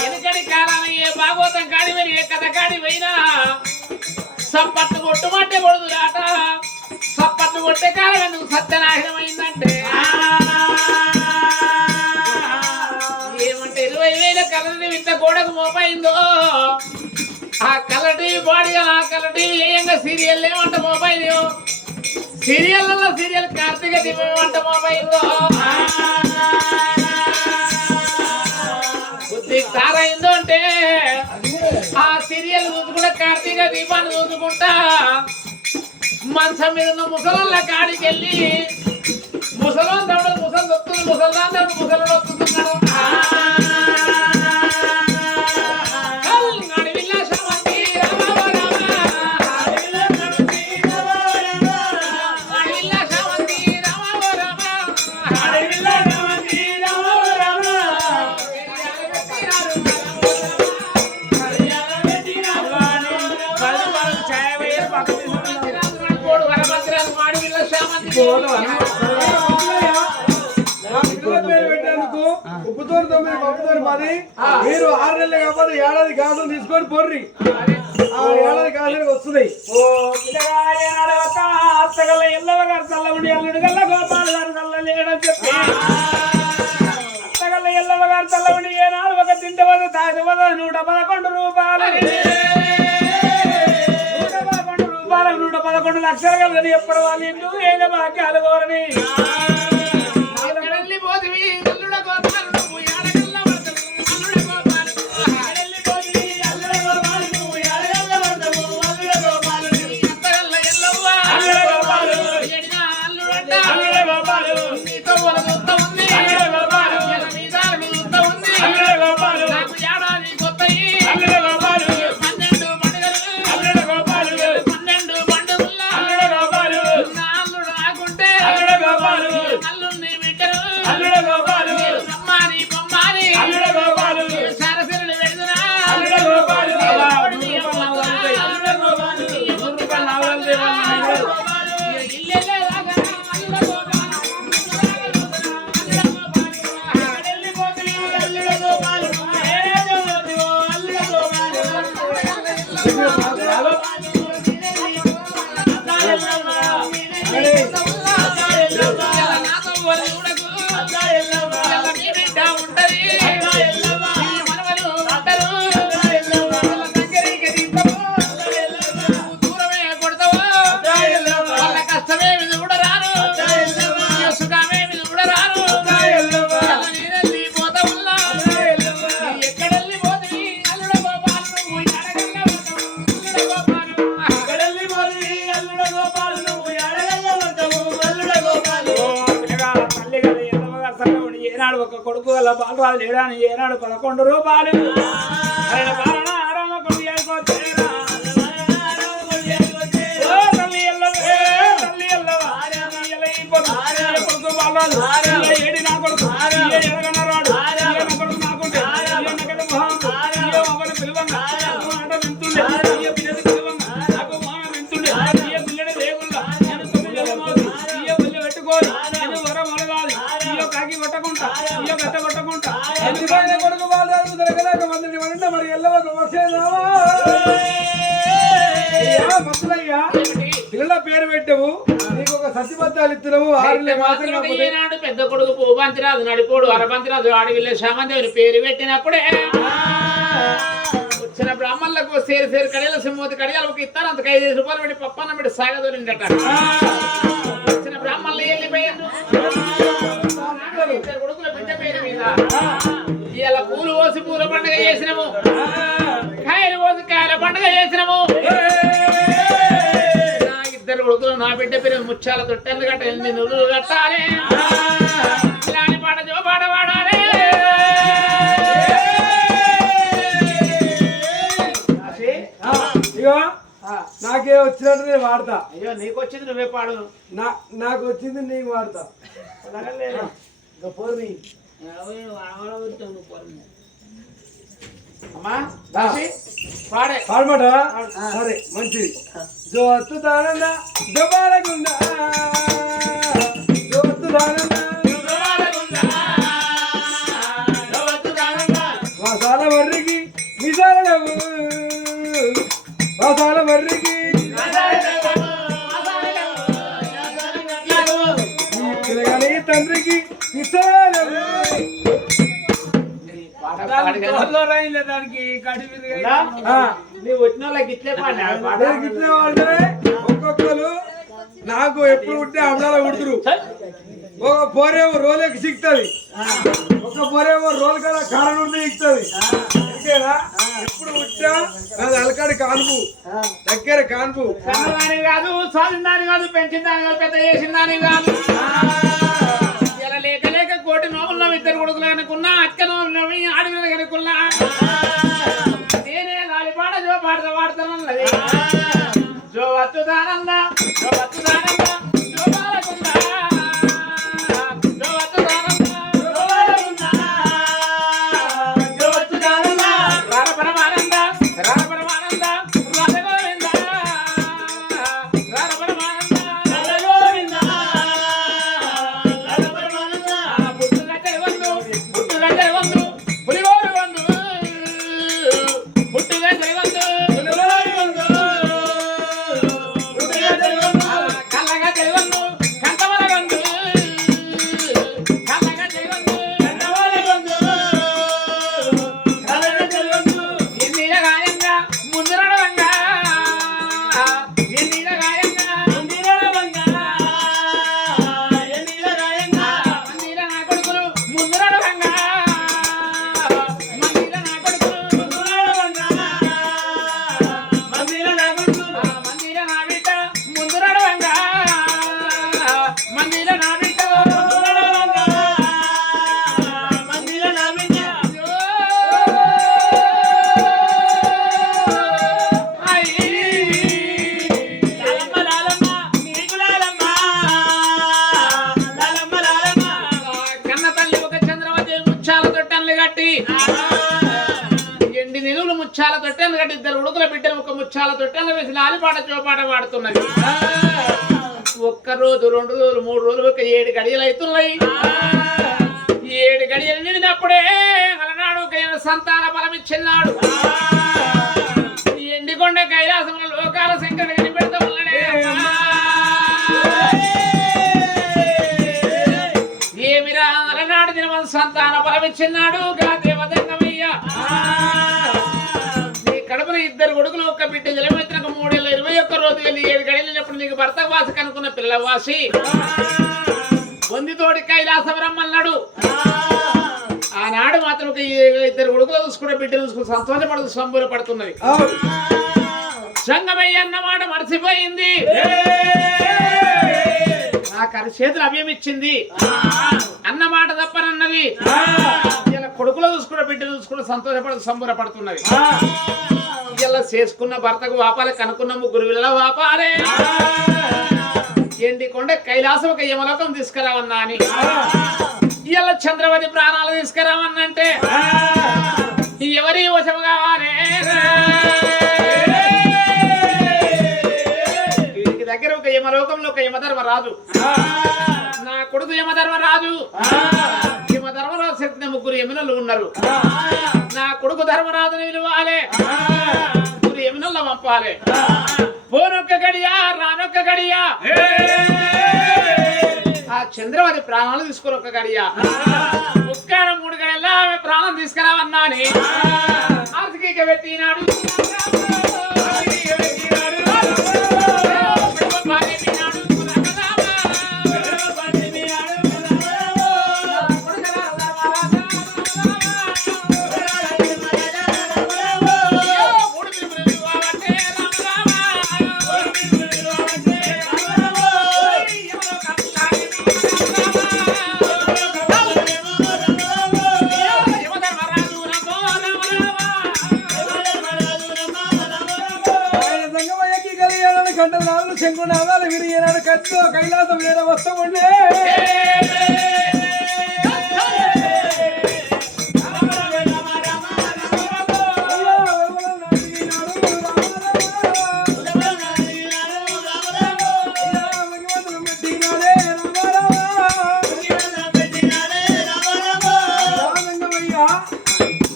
వెనుకటి కాలాన్ని ఏ భాగవతం కాడి మరి ఏ కథ కాడి పోయినా సప్పట్లు కొట్టమంటే కొడుతురాట. సప్పట్లు కొట్టే కాలం ఎందుకు సత్యనాశనం అయిందంటే ఏమంటే 20,000 కలర్ ఇంత గోడకు మోపైందో ఆ కలర్ టీవీ బాడీ ఆ కలర్ టీవీ ఏయంగా సీరియల్ ఏమంట మోపైందో సీరియల్లో సీరియల్ కార్తీక దీపం ఏమంట మోపైందో బుద్ధి తారైందో అంటే ఆ సీరియల్ చూసుకుంటా కార్తీక దీపాన్ని చూసుకుంటా మంచం మీద ఉన్న ముసలోళ్ళ కాడికి వెళ్ళి ముసలోని తమ్ముడు ముసలు వస్తుంది ముసల్దాన్ తమ్ముడు ముసలు వస్తున్నాడు. అడవిలా శామంతి కోడు వరభద్రాలు వాడి వీళ్ళ శామంతి నా మిత్రుల పేరు పెట్టేందుకు ఉప్పుతో 9 పప్పుతో 10 మీరు 6 నెలలు కాకపోతే ఏడాది గాజులు తీసుకొని పొర్రి ఆ ఏడాది గాజులు వస్తున్నాయి. ఓ పిల్లగాయ నడవక అత్తగల్ల ఎల్లవ గారు చల్లవుడి అల్లుడు గల్ల గోపాల్ గారు చల్లలేడని చెప్పి అత్తగల్ల ఎల్లవ గారు చల్లవుడి ఏనాడు ఒక తింటవద తాగవద 111 రూపాయలు 111 రూపాయలు 111 లక్షలు కదని ఎప్పుడు వాళ్ళు ఇల్లు ఏదో భాగ్యాలు కోరని పోతివి అల్లుడ గోపాలు నువ్వు ఏడగల్ల వర్తవు అల్లుడ గోపాలు అల్లుడ గోపాలు నువ్వు ఏడగల్ల వర్తవు అల్లుడ గోపాలు అత్తగల్ల ఎల్లవ్వ అల్లుడ గోపాలు ఎడినా అల్లుడంట అల్లుడ గోపాలు నీతో వలదొత్త ఉంది అల్లుడ గోపాలు మీద విలుత్త ఉంది అల్లుడ గోపాలు నాకు ఏడాది కొత్తయి అల్లుడ గోపాలు 12 పండుగలు అల్లుడ గోపాలు 12 పండుగల అల్లుడ గోపాలు నా అల్లుడు ఆకుంటే అల్లుడ గోపాలు అల్లుడిని బిడ్డరు అల్లుడ గోపాలు అమ్మాని బొమ్మాని అల్లుడ గోపాలు సరసరులు వెడుదురా అల్లుడ గోపాలు అల్లుడ గోపాలు ఇల్లెల్లే రాగా అల్లుడ గోపాలు వెళ్ళిపోతుంది అల్లుడ గోపాలు అల్లుడ గోపాలు ఏనాడు ఒక కొడుకు గల బాలరాజు లేడాని ఏనాడు 11 రూపాయలు ఆయన పాలన ఆరామ కొడుకు ఏడుకొచ్చేరా. ఓ తల్లి ఎల్లవే, తల్లి ఎల్లవ. ఎల్ల ఈ కొడుకు బాలరాజు, ఎల్ల ఏడి నా కొడుకు, ఏ ఎడగన్న రాడు, ఏ నా కొడుకు నాకుంటే, ఏ నగల మొహం, ఏ ఒకటి పిలువంగా, నాకు మాట వింటుండే, ఏ బిడ్డది పిలువంగా, నాకు మాట వింటుండే, ఏ బిడ్డడి వేగుల్లా, నేను 9 మోది, ఏ బిడ్డ పెట్టుకోని, నేను వరం అడగాలి, ఈ కాకి కొట్టకుంటా, ఈ గట్ట కొట్టకుంటా, ఎందుకైనా కొడుకు బాలరాజు దొరకలేక మందిని వంట మరి ఎల్లవకు వసేదావా భక్తులయ్యా పిల్లల పేరు పెట్టవు నీకు ఒక సత్యబద్ధాలు ఇస్తున్నావు 6 నెలలు మాత్రం కాకపోతే ఈనాడు పెద్ద కొడుకు పూబంతిరాజు నడిపోడు అరబంతిరాజు ఆడవిల్లే శ్యామందేవుని పేరు పెట్టినప్పుడే వచ్చిన బ్రాహ్మణులకు సేరు కడియాల సింహతి కడియాలకు ఇస్తారు అంత 5 రూపాయలు పెట్టి పప్పన్న పెట్టి సాగదోరిందట వచ్చిన బ్రాహ్మణులు వెళ్ళిపోయారు కొడుకుల బిడ్డ పేరు మీద ఇలా పూలు పోసి పూల పండుగ చేసినాము కాయలు పోసి కాయల పండుగ చేసినాము నా 2 కొడుకులు నా బిడ్డ పేరు ముత్యాల తొట్టెలు కట్ట 8 నువ్వులు కట్టాలి ఇలాంటి పాట పాట పాడాలి ఇగో నాకే వచ్చినట్టు నేను వాడతా. అయ్యో నీకు వచ్చింది నువ్వే పాడు నాకు వచ్చింది నీకు వాడతా. అమ్మా పాడే పాడమాట సరే మంచిది. జో అత్తుదానంద జోబాలగుండా జో అత్తుదానంద వాసాల వర్రికి మిసాల నవ్వు వాసాల వర్రికి ఈ పిల్లగాని తండ్రికి మిసాల దానికి నీవు వచ్చిన వాళ్ళకి ఇట్లే పాడే ఇట్లా వాడితే ఒక్కొక్కరు నాకు ఎప్పుడు ఉంటే అమలాల ఉడుతురు ఒక పోరేమో రోలేకి సిక్తుంది ఒక పోరేమో రోల్ కదా కారణం ఉంటే ఇస్తుంది ఎందుకేనా ఎప్పుడు పుట్టా నాది అలకాడి కాన్పు దగ్గర కాన్పు కన్నదాని కాదు సాధిన దాని కాదు పెంచిన దాని కాదు పెద్ద చేసిన దాని కాదు ఇలా లేక లేక 1 నోములు 2 కొడుకులు కనుకున్నా అక్క నోములు ఆడపిల్లలు కనుకున్నా నేనే నాలి పాట జో పాడతా పాడతానన్నది జో అత్తుదానంద జో అత్తుదానంద జో బాలకుందా జో అత్తుదానంద జో బాలకుందా జో అత్తుదానంద రార పరమానంద రార పరమానంద రాధ గోవింద మంచాల తొట్టెల వేసి నాలిపాట చోపాట పాడుతున్నది ఒక్క రోజు 2 రోజులు 3 రోజులు ఒక 7 గడియలు అవుతున్నాయి 7 గడియలు నిండినప్పుడే అలనాడు సంతాన బలం ఇచ్చిన్నాడు ఎండికొండ కైలాసముల లోకాల శంకర కనిపెడతా ఉన్నాడే ఏమిరా అలనాడు దినమ సంతాన బలం ఇచ్చిన్నాడు గా దేవదంగమయ్య నీ కడుపున 2 కొడుకులు ఒక బిడ్డ జలమెత్తిన 3 ఏళ్ళ 21 రోజు వెళ్ళి 7 గడియలప్పుడు నీకు భర్త వాసి కనుక్కున్న పిల్ల వాసి వందితోడి కైలాసం రమ్మన్నాడు ఆనాడు మాత్రం 2 కొడుకులు చూసుకునే బిడ్డలు చూసుకుని సంతోషపడుతూ సంబరపడుతున్నది సంగమయ్య అన్నమాట మర్చిపోయింది నా చేతులు అభయం ఇచ్చింది అన్నమాట తప్పనన్నది ఇలా కొడుకులు చూసుకున్న బిడ్డలు చూసుకుని సంతోషపడుతూ సంబరపడుతున్నది ఇలా చేసుకున్న భర్తకు వాపాలే కనుక్కున్న 3 పిల్లల వాపాలే ఎండికొండ కైలాసం ఒక యమలోకం తీసుకురావన్నా అని ఇలా చంద్రవతి ప్రాణాలు తీసుకురావన్నంటే ఎవరి వశము కావాలి వీరికి దగ్గర ఒక యమలోకంలో ఒక యమధర్మరాజు నా కొడుకు యమధర్మరాజు యమధర్మరాజు శక్తిని 3 యమునలు ఉన్నారు నా కొడుకు ధర్మరాజుని విలువాలే 3 యమునల్లో పంపాలి పోనొక్క గడియా రానొక్క గడియా ఆ చంద్రవతి ప్రాణాలు తీసుకుని 1 గడియా ఒక్క 3 గడియల్లో ఆమె ప్రాణం తీసుకురావన్నా అని ఆర్థిక పెట్టినాడు శంకునాదాలు విరిగినాడు కత్తితో కైలాసం వేరే వస్తామండి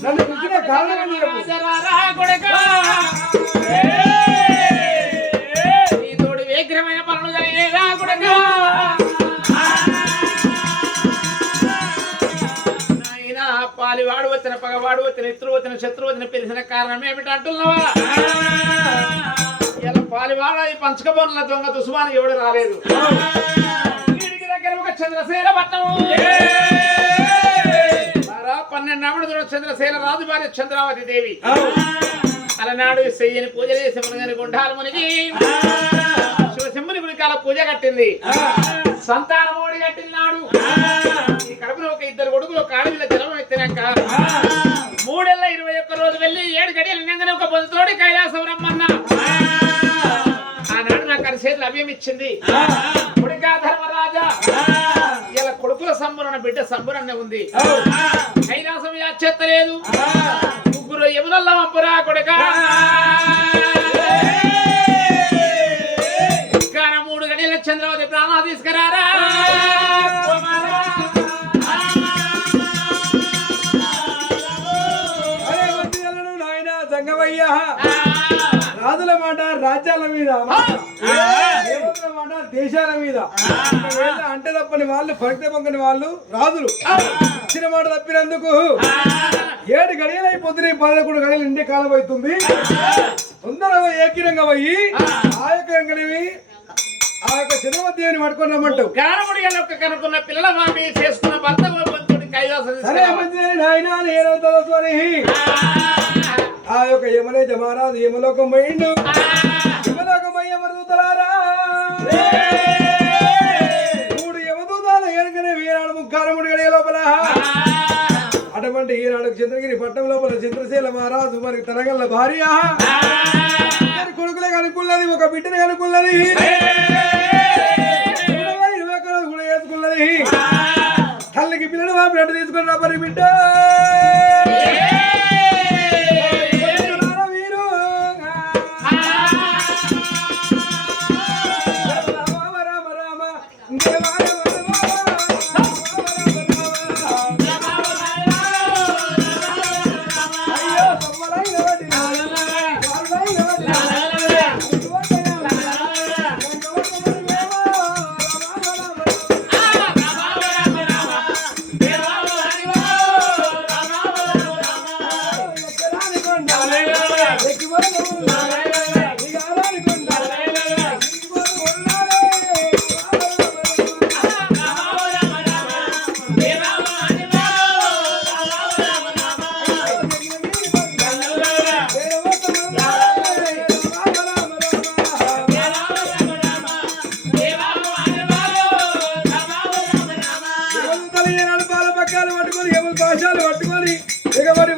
నన్ను చూసిన కారణం పాలివాడు వచ్చిన పగవాడు వచ్చిన ఇతరు వచ్చిన శత్రువు వచ్చిన పిలిచిన కారణం ఏమిటి అంటున్నావా ఇలా పాలివాడ ఈ పంచకబోన్ల దొంగ దుస్మానికి ఎవడు రాలేదు వీడికి దగ్గర ఒక చంద్రసేన పట్టణము 12 చంద్రసేన రాజు భార్య చంద్రావతి దేవి అలనాడు చెయ్యని పూజలు చేసి మునిగని గుండాలు మునిగి శివశంభుని గుడి కాల పూజ కట్టింది సంతానమోడి కట్టినాడు ఈ కడుపులో ఒక 2 కొడుకులు ఒక ఆడవిల జలం ఎత్తినాక 3 ఏళ్ళ 21 రోజు వెళ్ళి 7 గడియలు నింగనే ఒక బొంతోడి కైలాసం రమ్మన్నా ఆనాడు నాకు చేతులు అభయం ఇచ్చింది కొడుకా ధర్మరాజా ఇలా కొడుకుల సంబురణ బిడ్డ సంబురణ ఉంది కైలాసం యాచెత్తలేదు 3 యమునల్లో వంపురా కొడుకా 3 గడియల చంద్రవతి ప్రాణాలు తీసుకురారా సంగమయ్య రాజుల మాట రాజ్యాల మీద దేవతల మాట దేశాల మీద అంటే తప్పని వాళ్ళు ఫలిత పంకని వాళ్ళు రాజులు ఇచ్చిన మాట తప్పినందుకు 7 గడియలు అయిపోతున్నాయి 11 గడియలు ఇంటి కాలం అవుతుంది తొందరగా ఏకీరంగా పోయి ఆ యొక్క చంద్రవతిని పట్టుకొని రమ్మంటావు గానముడి కనుక్కున్న పిల్లల మామి చేసుకున్న భర్త సరే ఆయన నేనవుతా ఆ యొక్క యమనేజ మహారాజు యమలోకం పోయిండు యమలోకం పోయి యమదూతలారా 3 యమదూతాలు ఏనుకనే వీరాడు 3 గడియ లోపల అటువంటి ఈనాడు చంద్రగిరి పట్టణం లోపల చంద్రశీల మహారాజు మరి తనగల్ల భార్య కొడుకులే కనుక్కున్నది ఒక బిడ్డని కనుక్కున్నది 21 రోజు కూడా వేసుకున్నది తల్లికి పిల్లలు మా బిడ్డ తీసుకున్న మరి బిడ్డ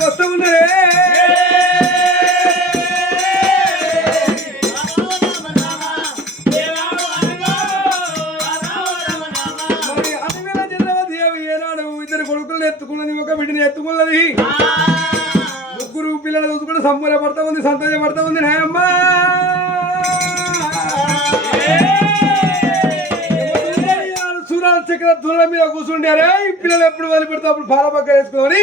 వస్తూ ఉన్నదే మరి అదివేళ చంద్రవతి అవి ఏనాడు ఇద్దరు కొడుకులను ఎత్తుకున్నది ఒక బిడ్డని ఎత్తుకున్నది ముగ్గురు పిల్లలు చూసుకుంటే సంబరపడతా ఉంది సంతోషపడతా ఉంది నాయమ్మా సూర్యాల చక్ర దూరం మీద కూర్చుండారే ఈ పిల్లలు ఎప్పుడు వదిలి పెడతా అప్పుడు పాల పక్క వేసుకొని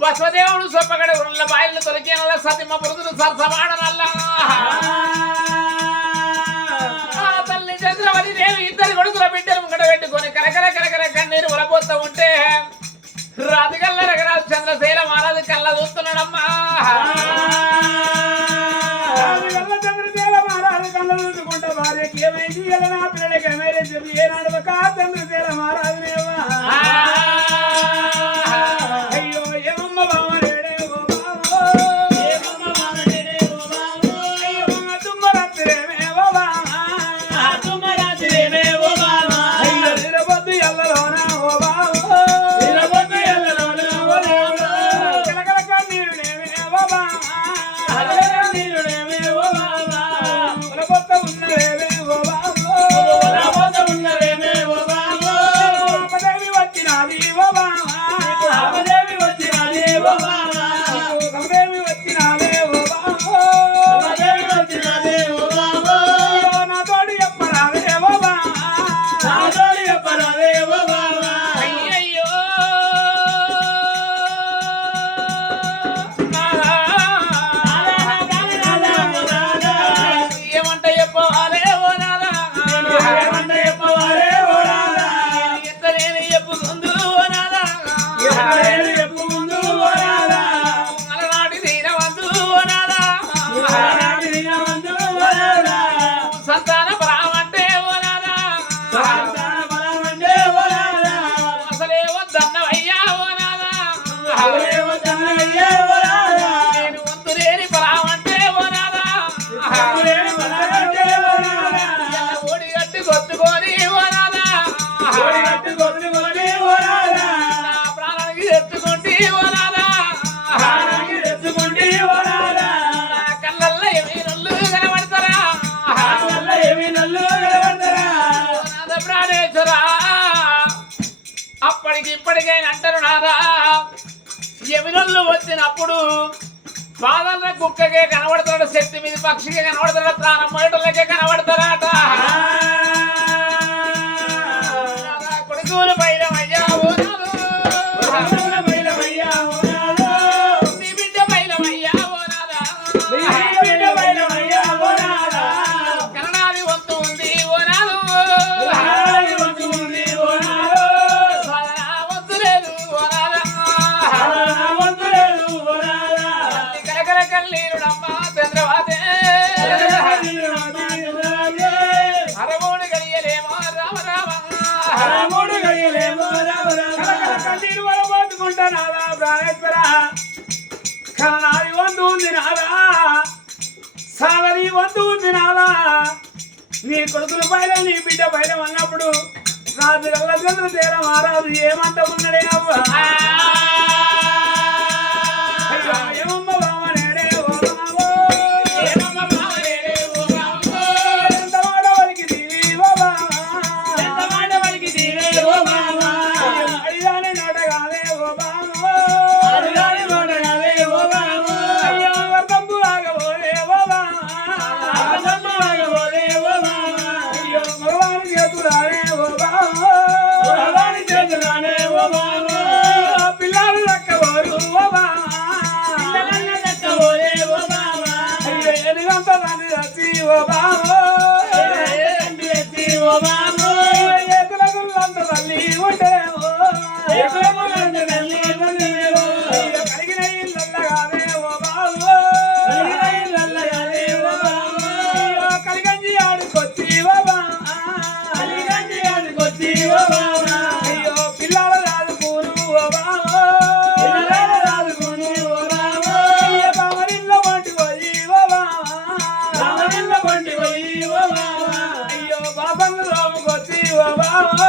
బసవదేవుడు సొప్పగడ ఉల్ల బాయిలు తొలకేనల్ల సతిమ పురుదులు సరసమాడనల్ల తల్లి చంద్రవతి దేవి ఇద్దరు కొడుకుల బిడ్డలు ముంగట పెట్టుకొని కరకర కరకర కన్నీరు వలపోతూ ఉంటే రాజుగల్ల రగరాజు చంద్రశైల మహారాజు కళ్ళ చూస్తున్నాడమ్మా చంద్రశైల మహారాజు కళ్ళ చూసుకుంటా భార్యకి ఏమైంది ఇలా నా పిల్లలకి ఏమైనా చెప్పి ఏనాడు ఒక చంద్రశైల మహారాజునేవా అయ్యో ఏమమ్మ బామరేడే ఓ బామో ఏమమ్మ బామరేడే ఓ బామో అయ్యో తుమ్మరాత్రేమే ఓ బామా తుమ్మరాత్రేమే ఓ బామా అయ్యో నిరబొద్దు ఎల్లలోన ఓ బామో నిరబొద్దు ఎల్లలోన ఓ బామో కలకల కన్నీరునేమే ఓ బామా కలకల కన్నీరునేమే ఓ బామా ఉలబొత్త ఉన్నవేమే ఓ బామో ఉలబొత్త ఉన్నవేమే ఓ బామో ఆపదేవి వచ్చినాది ఓ బామా ఆపదేవి వచ్చినాది ఓ బామా సమదేవి వచ్చినాదే ఓ బామో సమదేవి వచ్చినాదే ఓ బామో నా తోడు చెప్పరాదే ఓ బామా నా తోడు చెప్పరాదే ఓ బామా అయ్యయ్యో ఏమంట చెప్పవాలే ఓ నాదా ఏమంటే చెప్పవాలే ఓ రాధా ఎంత నేను చెప్పుకుందు ఓ నాదా ఎవరేను చెప్పు ముందు ఓ రాధా అలనాటి దీనవంతు ఓ నాదా ఆనాటి దినమందు ఓ రాధా సంతాన పరామంటే ఓ నాదా సంతాన బలమంటే ఓ రాధా అసలే వద్దన్నవయ్యా ఓ నాదా అవరే వద్దన్నయ్యే ఓ రాధా నేను వంతు లేని పరామంటే ఓ నాదా అవరే బలమంటే ఓ రాధా ఓడి గట్టి కొట్టుకొని ఓ నాదా ఓడి కట్టు కొట్టుకొని ఓ రాధా నా ప్రాణానికి ఎత్తుకుంటే ఓ నాదా ప్రాణానికి తెచ్చుకుంటే ఓ రాధా నా కళ్ళల్లో ఏమీ నల్లు కనబడతారా వల్ల ఏమి నల్లు కనబడతారా ఓ నాద ప్రాణేశ్వరా అప్పటికి ఇప్పటికైనా అంటారు నాదా ఎమినొల్లు వచ్చినప్పుడు బాధల కుక్కకే కనబడతాడు శక్తి మీద పక్షికే కనబడతాడు ప్రాణం మొదటలకే కనబడతారట నాదా కొడుకులు బయలమయ్యా ఓ నాదు బయలమయ్యా ఓ రాధా నీ బిడ్డ బయలమయ్యా ఓ నాదా బిడ్డ బయలమయ్యా ఓ రాధా కరణాది వంతు ఉంది ఓ నాదు రాయి వంతు ఉంది ఓ రాధా సాధన వంతు లేదు ఓ నాదా సాధన వంతు లేదు ఓ రాధా కలకల కన్నీరుడమ్మ చంద్రవాదే అరమూడు గడియలేమో రామ రామ మూడు గడియలేమో రామ రామ కన్నీరు వరబోతుకుంటా నాదా ప్రాణేశ్వర కరణాది వంతు ఉంది నాదా సాగరి వంతు ఉంది నాదా నీ కొడుకులు బయలు నీ బిడ్డ బయలు అన్నప్పుడు రాజు చంద్ర తీర మహారాజు ఏమంట ఉన్నాడే అవ్వ అయ్యో, ఏమమ్మ బావనేడే ఓ బావో. ఏమమ్మ బావలేడే ఓ బావో. ఎంత వాడవలికి దీవి ఓ బావా. అడిగాని నోటగానే ఓ బావో. అయ్యో, వర్తంబు ఆగబోలే ఓ బావా. అయ్యో, మగవాని చేతులానే ఓ బావో. అయ్యో, పిల్లలు దక్కబోరు ఓ బావా. అయ్యో, ఎనిగంత దాన్ని వచ్చి ఓ బావో. ఏకుల గుళ్ళంత తల్లి ఉండేవో. అయ్యో, కలిగిన ఇల్లగానే ఓ బావో. అయ్యో, కలిగంజి ఆడుకొచ్చి ఓ బావా. అయ్యో, పిల్లల రాజుకును ఓ బావో. అయ్యో, బావరిల్ల వంటి పోయి ఓ బావా. అయ్యో, బాసన్లు రాముకొచ్చి ఓ బావో.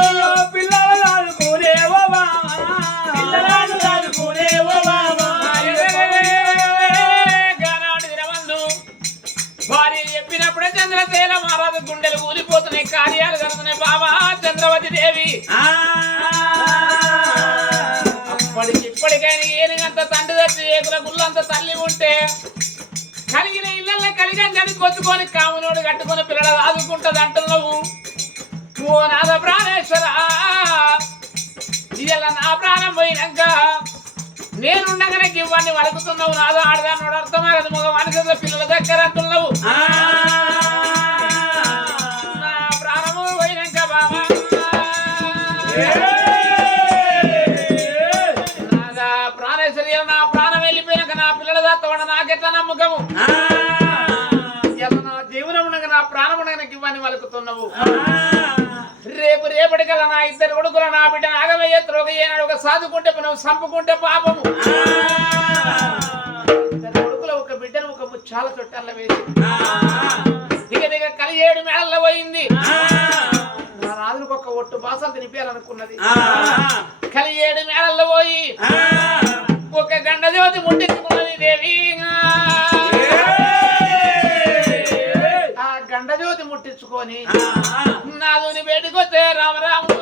అయ్యో, పిల్లల రాజుకునే ఓ బావా. గానాడు దినమందు భార్య చెప్పినప్పుడే చంద్రశైల మహారాజు గుండెలు ఊరిపోతున్నాయి కార్యాలు జరుగుతున్నాయి బాబా చంద్రవతి దేవి అప్పటికి ఇప్పటికైనా ఏనుగంత తండ్రి తెచ్చి ఏకుల గుళ్ళంత తల్లి ఉంటే కలిగిన ఇళ్ళల్లో కలిగని కొట్టుకొని కామునోడు కట్టుకొని పిల్లలు ఆదుకుంటది అంటున్నావు ఓ నాద ప్రాణేశ్వర ఇలా నా ప్రాణం పోయినాక నేనుండగానే ఇవన్నీ వలుకుతున్నావు నాదో ఆడదాన్నోడు అర్థమయ్యేది మగ మనుషుల పిల్లల దగ్గర అంటున్నావు నా ప్రాణము పోయినాక బాబా ప్రాణమునకి ఇవ్వని వలుకుతున్నావు రేపు రేపటికల్లా నా ఇద్దరు కొడుకుల నా బిడ్డ నాగమయ్య త్రోగ ఏనాడు ఒక సాదుకుంటే నువ్వు సంపుకుంటే పాపము ఇద్దరు కొడుకుల ఒక బిడ్డను ఒక ముచ్చాల చుట్టాల వేసి దిగ కలి 7 మేళల్లో పోయింది నా రాజులకు ఒక ఒట్టు బాసలు తినిపించాలనుకున్నది కలి 7 మేళల్లో పోయి ఒక గండ జ్యోతి ముట్టించుకున్నది దేవి ఆ గండ జ్యోతి ముట్టించుకొని నాదుని బయటకొచ్చే రామరాము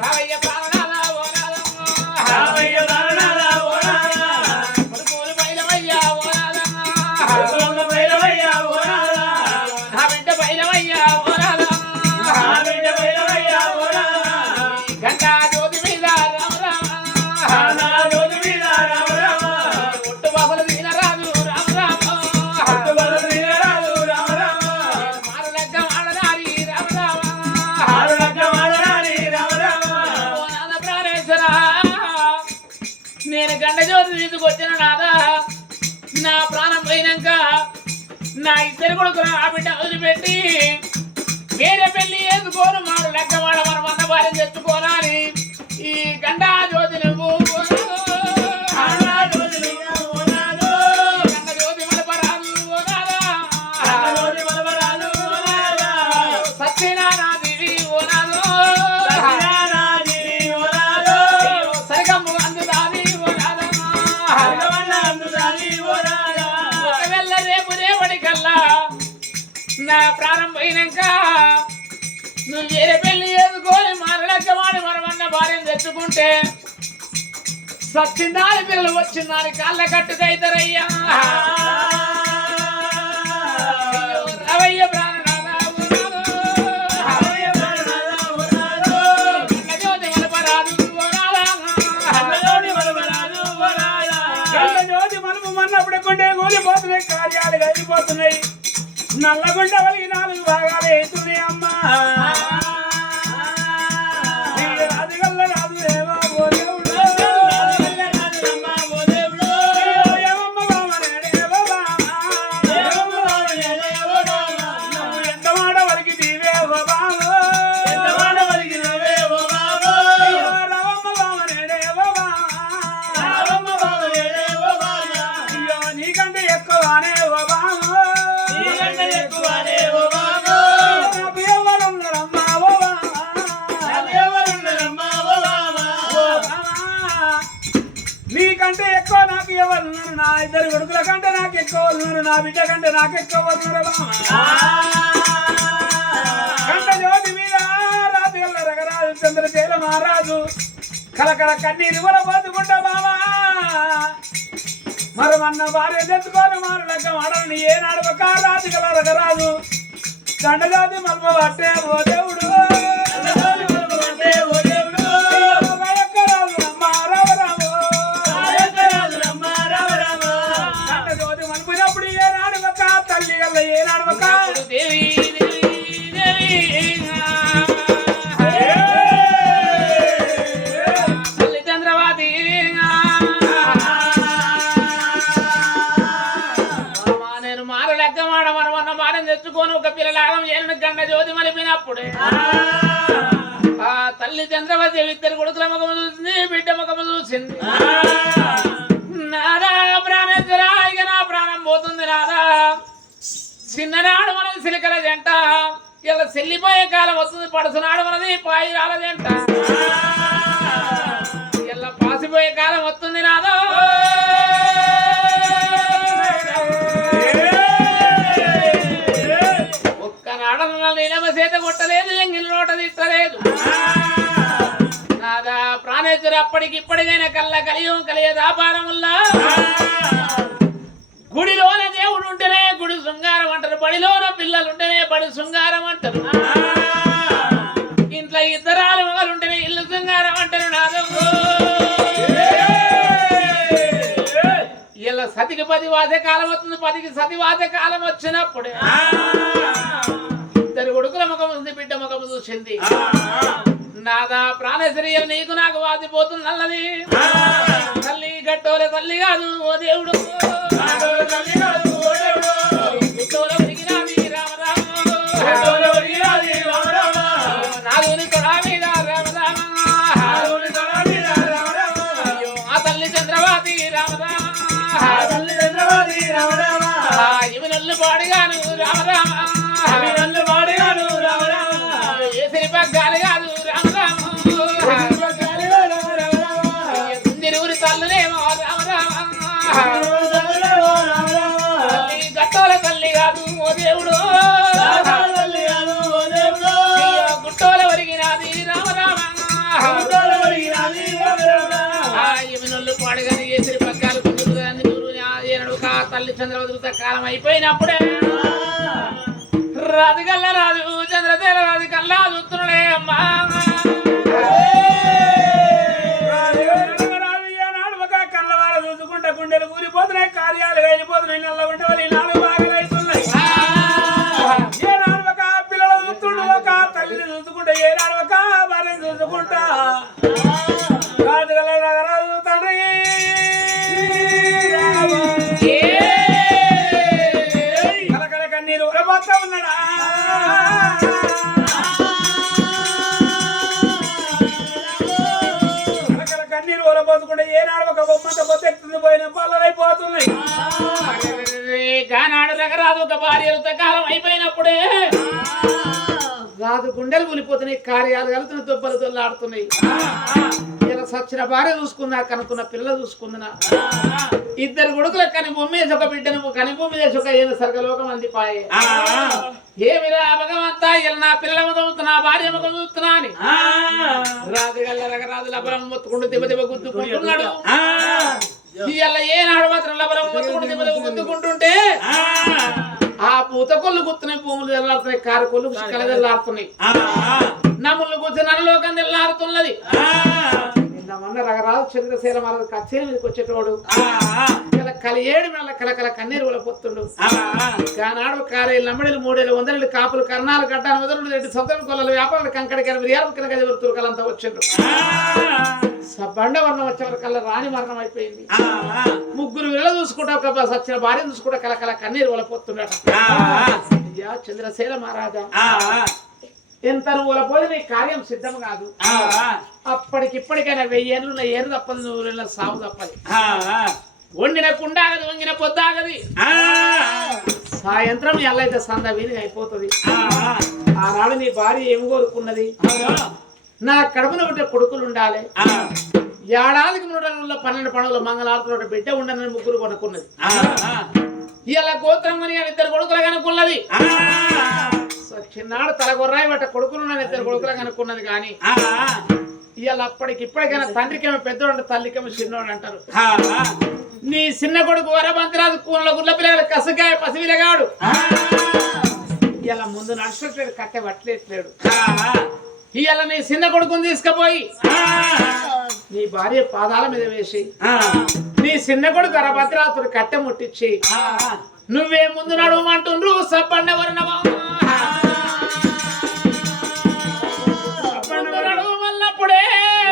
రావయ్య ప్రాణనాథ ఓ నాదమ్మ కొడుకులు బయలమయ్యా ఓ నాదమ్మ నా బిడ్డ బయలమయ్యా ఓ నాదమ్మ గంగా జ్యోతి మీద రామరామ ఒట్టు బాసలు తినరాదు రామరామ మారలగ్గ మాడనారి రామరామ ఓ నాద ప్రాణేశ్వర నేను గండ జ్యోతి తీసుకొచ్చిన నాదా నా ప్రాణం పోయినాక నా ఇద్దరు కొడుకులు ఆ బిడ్డ వదిలిపెట్టి వేరే పెళ్లి వేసుకోను మారు లెక్క వాడ మనం అన్న భార్య తెచ్చుకోనాలి ఈ గండా జ్యోతి నువ్వు గండ జ్యోతి మలపరాదు సత్యనారాయణ ఓనాదు సరిగమ్ము అందుదాది ఒకవేళ రేపు రేపటికల్లా నా ప్రాణం పోయినాక నువ్వు వేరే పెళ్లి చేసుకొని మారలెక్కమాడి మనమన్న భార్యను తెచ్చుకుంటే సత్యందాని పిల్లలు వచ్చిందాని కాళ్ళ కట్టుకైతారయ్యా రవయ్య ప్రాణనాథ జ్యోతి మలపరాదు జ్యోతి మనము మన్నప్పుడు కొండే కూలిపోతున్నాయి కార్యాలు కలిగిపోతున్నాయి నల్లగుండ వలిగి 4 భాగాలు అవుతున్నాయి అమ్మా రాజుగల్ల రాజు ఏమో ఓ దేవుడు ఏమమ్మ బామనేడేవో నువ్వు ఎంత మాట వలికి తీవేవో బామో రవమ్మ బామనేడేవో అయ్యో నీకంటే ఎక్కువనే ఓ బామో నీకంటే ఎక్కువ నాకు ఎవరు నా ఇద్దరు కొడుకుల కంటే నాకు ఎక్కువ ఉన్నారు నా బిడ్డ కంటే నాకు ఎక్కువ ఉన్నారు కంట జ్యోతి మీద రాజుగల్ల రగరాజు చంద్రశేల మహారాజు కలకల కన్నీరు వల బతుకుంటా బావా మరమన్న భార్య తెచ్చుకొని మారు లెక్క మాడని ఏనాడు ఒక రాజుగల రగరాజు దండజాతి మల్మ పట్టే ఓ దేవుడు మలిపినప్పుడు ఏనాడు ఒక తల్లి గల్ల ఏనాడు ఒక దేవి తల్లి చంద్రవాది నేను మారు లెక్క మాడ మనమన్న మారం తెచ్చుకొని ఒక పిల్లలాగం ఏను గండ జ్యోతి మలిపినప్పుడే ఆ తల్లి చంద్రవతి ఇద్దరు కొడుకుల ముఖము చూసింది బిడ్డ ముఖము చూసింది నాదా ప్రాణేశ్వర ఇక నా ప్రాణం పోతుంది నాదా చిన్ననాడు మనది సిలికల జంట ఇలా చెల్లిపోయే కాలం వస్తుంది పడుతున్నాడు మనది పాయి రాల జంట ఇలా పాసిపోయే కాలం వస్తుంది నాదో ఒక్కనాడు నీలమ చేత కొట్టలేదు ఎంగిల్ నోట తిట్టలేదు నాదా ప్రాణేశ్వర అప్పటికి ఇప్పటికైనా కళ్ళ కలియ వ్యాపారముల్లా గుడిలోన దేవుడు ఉంటేనే గుడి శృంగారం అంటారు బడిలోన పిల్లలుంటేనే బడి శృంగారం అంటారు ఇంట్లో ఇద్దరాలు మొగలుంటేనే ఇల్లు శృంగారం అంటారు నాదో ఇలా సతికి 10 వాసే కాలం వస్తుంది 10కి సతి వాసే కాలం వచ్చినప్పుడే ఇద్దరు కొడుకుల ముఖం ఉంది బిడ్డ ముఖం చూసింది నాదా ప్రాణశ్రీయం నీకు నాకు వాసిపోతుంది నల్లది తల్లి గట్టోలే తల్లి కాదు ఓ దేవుడు నొల్లు పాడిగాను రామ రామ నన్ను పాడిగాను రావరా ఏసరి పగ్గాలు కాదు రామ రామ కుందిరూరి తల్లులేమో రామ రామ తల్లి గట్టోల తల్లి కాదు ఓ దేవుడు గుట్టోల ఒరిగినాది రామ రామ నొల్లు పాడగానే ఏసరి పగ్గాలు తల్లి చంద్రవదుత కాలం అయిపోయినప్పుడే రాజు కల్లా రాజు చంద్రదేవ రాజు కల్లా చూస్తున్నాడే అమ్మా కళ్ళవారు చూసుకుంటే గుండెలు కూలిపోతున్నాయి కార్యాలు వెళ్ళిపోతున్నాయి నల్ల ఉంటే వాళ్ళు నాలుగు భాగాలు అవుతున్నాయి ఏనాడు ఒక పిల్లలు చూస్తుండే ఒక తల్లిని చూసుకుంటే ఏనాడు ఒక భార్యను చూసుకుంటా రాజు కల్లా రాజు తండ్రి కలకల కన్నీరు మొత్తం ఉన్నాడా కలకల కన్నీరు పోసుకుంటే ఏనాడు ఒక బొమ్మంత పొత్తెక్కుతుంది పోయిన పల్లలైపోతున్నాయి గానాడు రకరాదు ఒక భార్య కాలం అయిపోయినప్పుడే రాజు గుండెలు కూలిపోతున్నాయి కార్యాలు కలుగుతున్నాయి దొబ్బలు దొల్లాడుతున్నాయి ఇలా సచ్చిన భార్య చూసుకున్నా కనుక్కున్న పిల్ల చూసుకుందినా ఇద్దరు కొడుకుల కని బొమ్మేసి ఒక బిడ్డను కని భూమి చేసి ఒక ఏదో సర్గలోకం అందిపాయే ఏమిరా భగవంతా ఇలా నా పిల్లల ముఖం చూస్తున్నా భార్య ముఖం చూస్తున్నా అని రాజుగల్ల రకరాజు లబలం మొత్తుకుంటూ దెబ్బ దెబ్బ గుద్దుకుంటున్నాడు ఇవాళ ఏనాడు మాత్రం లబలం మొత్తుకుంటూ దెబ్బ దెబ్బ గుద్దుకుంటుంటే ఆ పూత కొల్లు గుర్తున్నాయి భూములు తెల్లాడుతున్నాయి కారు కొల్లు కల తెల్లాడుతున్నాయి నమ్ముళ్ళు కూర్చొని నరలోకం తెల్లారుతున్నది నిన్నమన్న రకరాజు చంద్రశేల మహారాజు కచ్చేరి మీదకి వచ్చేటోడు ఇలా కలియేడు మెల్ల కలకల కన్నీరు వల్ల పొత్తుండు కానాడు కారేళ్ళు నమ్మడేలు 3 వందలు కాపులు కర్ణాలు గడ్డాలు మొదలు 2 సొంతలు కొల్లలు వ్యాపారులు కంకడికి బిర్యాలు కింద తురకలంతా వచ్చిండ్రు బండ వర్ణం వచ్చే వరకల్లా రాణి మరణం అయిపోయింది ముగ్గురు వీళ్ళ చూసుకుంటా ఒక సచ్చిన భార్య చూసుకుంటా కలకల కన్నీరు వల్ల పొత్తుండట చంద్రశేల మహారాజా ఎంత నువ్వు పోయి నీ కార్యం సిద్ధం కాదు అప్పటికిప్పటికైనా 1000 ఏళ్ళు నా ఏరు తప్పదు నువ్వు సాగు తప్పది వండిన కుండాగది వంగిన పొద్దాగది సాయంత్రం ఎల్లైతే సంద వీధిగా అయిపోతుంది ఆనాడు నీ భార్య ఏమి కోరుకున్నది నా కడుపున ఉంటే కొడుకులు ఉండాలి ఏడాదికి 12 పండుగలు మంగళారతులు బిడ్డ ఉండని ముగ్గురు కొనుక్కున్నది ఇలా గోత్రం అని 2 కొడుకులు కనుక్కున్నది చిన్నాడు తలగొర్రాయి బట్ట కొడుకులు 2 కొడుకులు కనుక్కున్నది కానీ ఇవాళ అప్పటికిప్పటికైనా తండ్రికేమో పెద్దోడు తల్లికేమో చిన్నోడు అంటారు నీ చిన్న కొడుకు వరబంతిరాజు కూల గుడ్ల పిల్లలు కసగాయ పసివిలగాడు ఇలా ముందు నడుచట్లేడు కట్టె పట్టలేట్లేడు ఇవాళ నీ చిన్న కొడుకుని తీసుకుపోయి నీ భార్య పాదాల మీద వేసి నీ చిన్న కొడుకు వరభద్రాతుడు కట్టె ముట్టించి నువ్వే ముందు నడవమంటుండ్రు సబ్బండ వర్ణమా నడవమన్నప్పుడే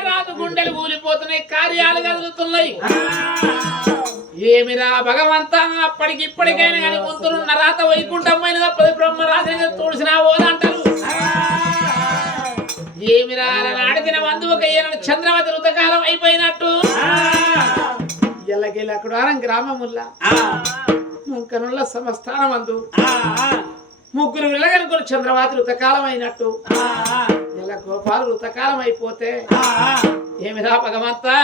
రాదు గుండెలు కూలిపోతున్నాయి కార్యాలు కలుగుతున్నాయి ఏమిరా భగవంతా అప్పటికిప్పటికైనా కానీ ముందున్న రాత వైకుంఠమైన తప్పది బ్రహ్మరాజుగా తోడిసినా పోదంటారు ఏమిరా ఆడిన బంధువుక చంద్రవతి ఋతకాలం అయిపోయినట్టు ఎల్లకెళ్ళి అక్కడ గ్రామముల్లా మంకనుల్ల సమస్థానం అందు ముగ్గురు వెళ్ళగనుకుని చంద్రవతి ఋతకాలం అయినట్టు ఇలా గోపాలు ఋతకాలం అయిపోతే ఏమిరా భగవంతా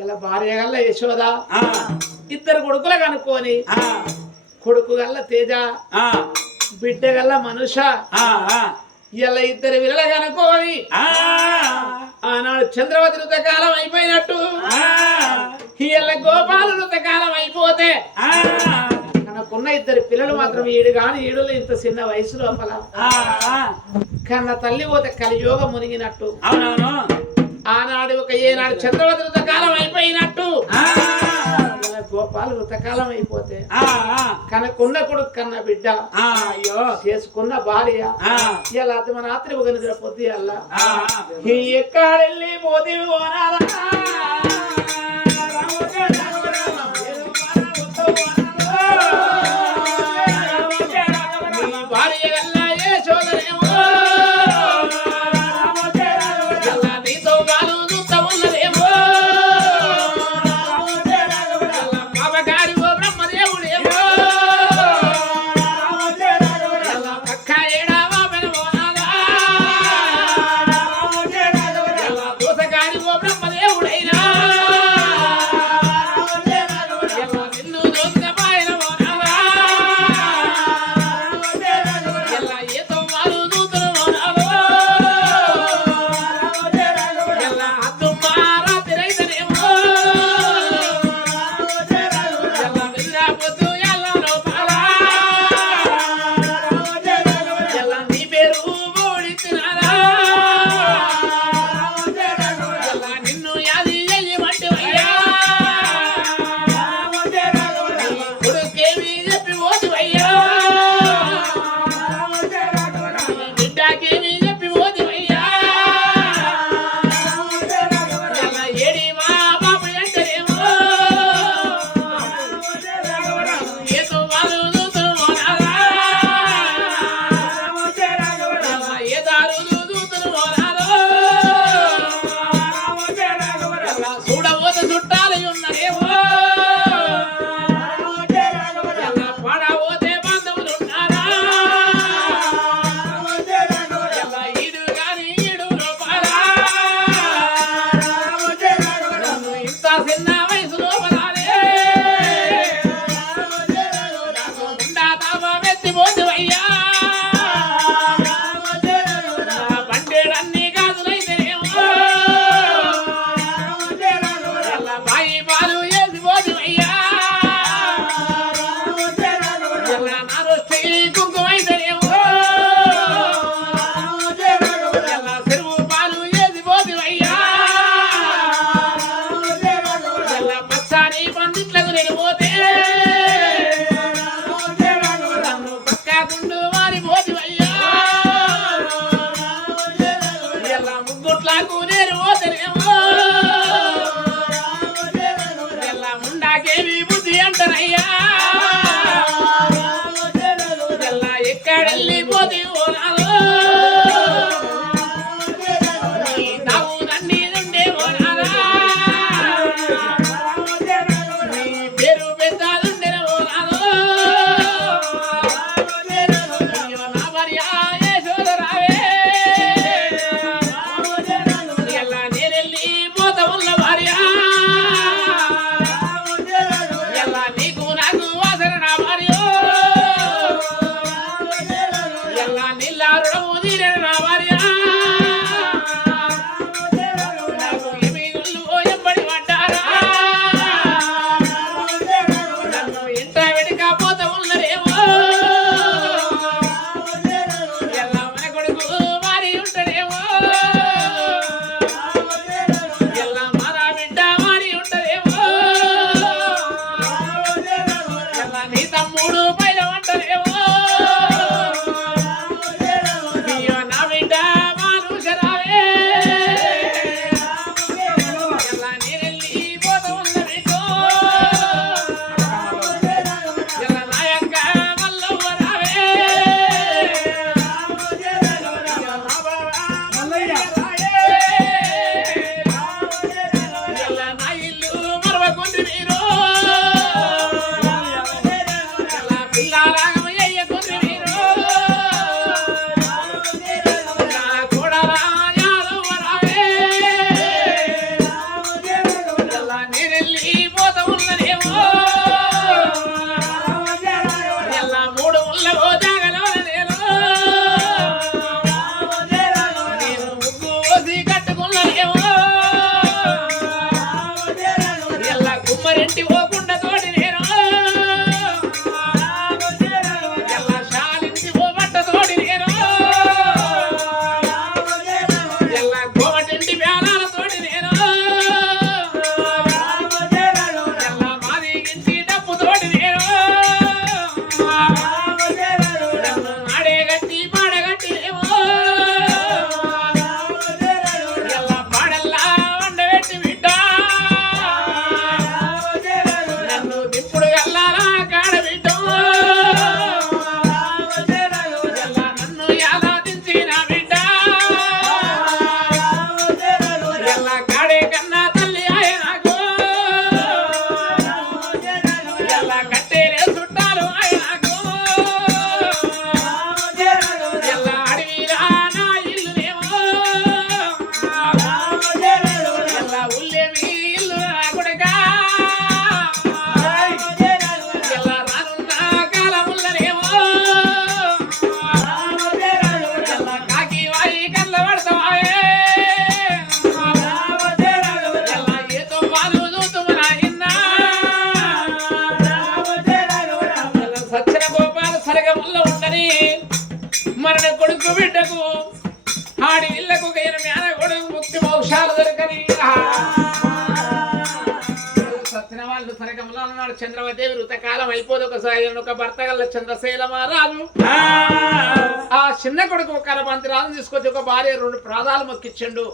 ఇలా భార్య గల్ల యశోద 2 కొడుకులు కనుక్కొని కొడుకు గల్ల తేజ బిడ్డ గల్ల మనుష ఇలా 2 విరల కనుక్కొని ఆనాడు చంద్రవతి ఋతకాలం అయిపోయినట్టు ఇలా గోపాలు ఋతకాలం అయిపోతే మనకున్న 2 పిల్లలు మాత్రం 7 గాని 7 ఇంత చిన్న వయసు లోపల కన్న తల్లి పోతే కలియోగం మునిగినట్టు ఆనాడు ఒక ఏనాడు చంద్రవతి ఋతకాలం అయిపోయినట్టు గోపాలు ఋతకాలం అయిపోతే కనకున్న కొడుకు కన్న బిడ్డ అయ్యో చేసుకున్న భార్య ఇలా మన రాత్రి ఒక నిద్ర పొద్దు అల్లా ఎక్కడెళ్ళి మోదీ భార్య గల్లా ఏ సోదరేమో ఏతో వాళ్ళు దూతులు రారా ఏ దారులు దూతులు రారా చూడబోత చుట్టాలు ఉన్నదేమో పడబోతే బంధువులు ఉన్నారా ఈడు గాని ఈడు లోపలా ఇంత చిన్న వయసు లోపలానే ఉండా తాప వెత్తిపోతువయ్యా బండేడన్ని గాజులైతేనేమో బాయి పాలు వేసిపోతువయ్యా నారొస్తే కుంకుమైతేనేమో చెరువు పాలు వేసిపోతువయ్యా పచ్చాని పందిట్లకు నేను పోతే నన్ను పక్కాకుండు మారిపోతువయ్యా ఎలా ముగ్గుట్లకు నేను పోతేనేమో ఎలా ముండాకేమి బుద్ధి అంటారయ్యా ఎలా ఎక్కడెళ్ళి పోతే ఓనాలో నీ తావు దండి నుండే ఓనాలా నీ పేరు పెద్దాలుండే ఓనాలో అయ్యో నా భార్య యశోదరావే ఎలా నేనెళ్ళి పోత ఉన్న భార్య ఎలా నీకు నాకు వాసన నా భార్య ఎలా నిల్లారుడము తీరే నా భార్య నాకు ఏమి గుళ్ళు ఎంబడి పడ్డారా నన్ను ఇంట వెనుకపోత ఉన్నదేమో ఎలా మన కొడుకు మారి ఉంటదేమో ఎలా మన బిడ్డ మారి ఉంటదేమో ఎలా నీ తమ్ముడు పైన అంటదేమో అయ్యో నా బిడ్డ మానుషరావే ఎలా నేనెళ్ళి పోత ఉన్న బిడ్డో ఎలా నాయక్క మల్లవ్వరావే ఎలా నా ఇల్లు మరవకుండి మీరు ఎలా పిల్లారాగం అయ్యకుండి మీరు నా కోడలా యాదవ్వరావే ఎలా నేనెళ్ళి పోత ఉన్నదేమో ఎలా మూడు ముళ్ళవో జాగలోన నేను ముగ్గు పోసి కట్టుకున్నదేమో ఎలా కుమ్మరింటి పోకుండా తోటి నేను ఎలా శాలింటి పోబట్ట తోటి నేను ఎలా కోమటింటి వేలాల తోటి నేను ఎలా మాది ఇంటి డప్పు తోటి నేను నన్ను ఆడేగట్టి పాడగట్టినేమో ఎలా పాడల్లా వండబెట్టి బిడ్డ నన్ను దిప్పుడు ఎల్లాలా కాడబిడ్డ ఎలా నన్ను ఎలా దించిన బిడ్డ ఎలా కాడే కన్నా తల్లి ఆయ నాకు ఎలా కట్టేలే చుట్టాలు ఆయ నాకు ఎలా అడవిలా నా ఇల్లునేమో ఎలా ఉల్లేమి ఇల్లు నా కొడుకా ఎలా రానున్న కాలముల్లనేమో ఎలా కాకి వారి కళ్ళ పడతావే ఎలా ఏతో వాళ్ళు చూతుము నాయన్నా ఎలా సచ్చిన గోపాల సరగముల్లో ఉండని మరణ కొడుకు బిడ్డకు ఆడి ఇళ్లకు గైన మేన కొడుకు ముక్తి మోక్షాలు దొరకని సచ్చిన వాళ్ళు సరగమలో అన్నాడు చంద్రమదేవి ఋతకాలం అయిపోదు ఒకసారి ఒక భర్త గల చంద్రశైల మహారాజు ఆ చిన్న కొడుకు ఒక అరబంతి రాజు తీసుకొచ్చి ఒక భార్య 2 ప్రాదాలు మొక్కిచ్చిండు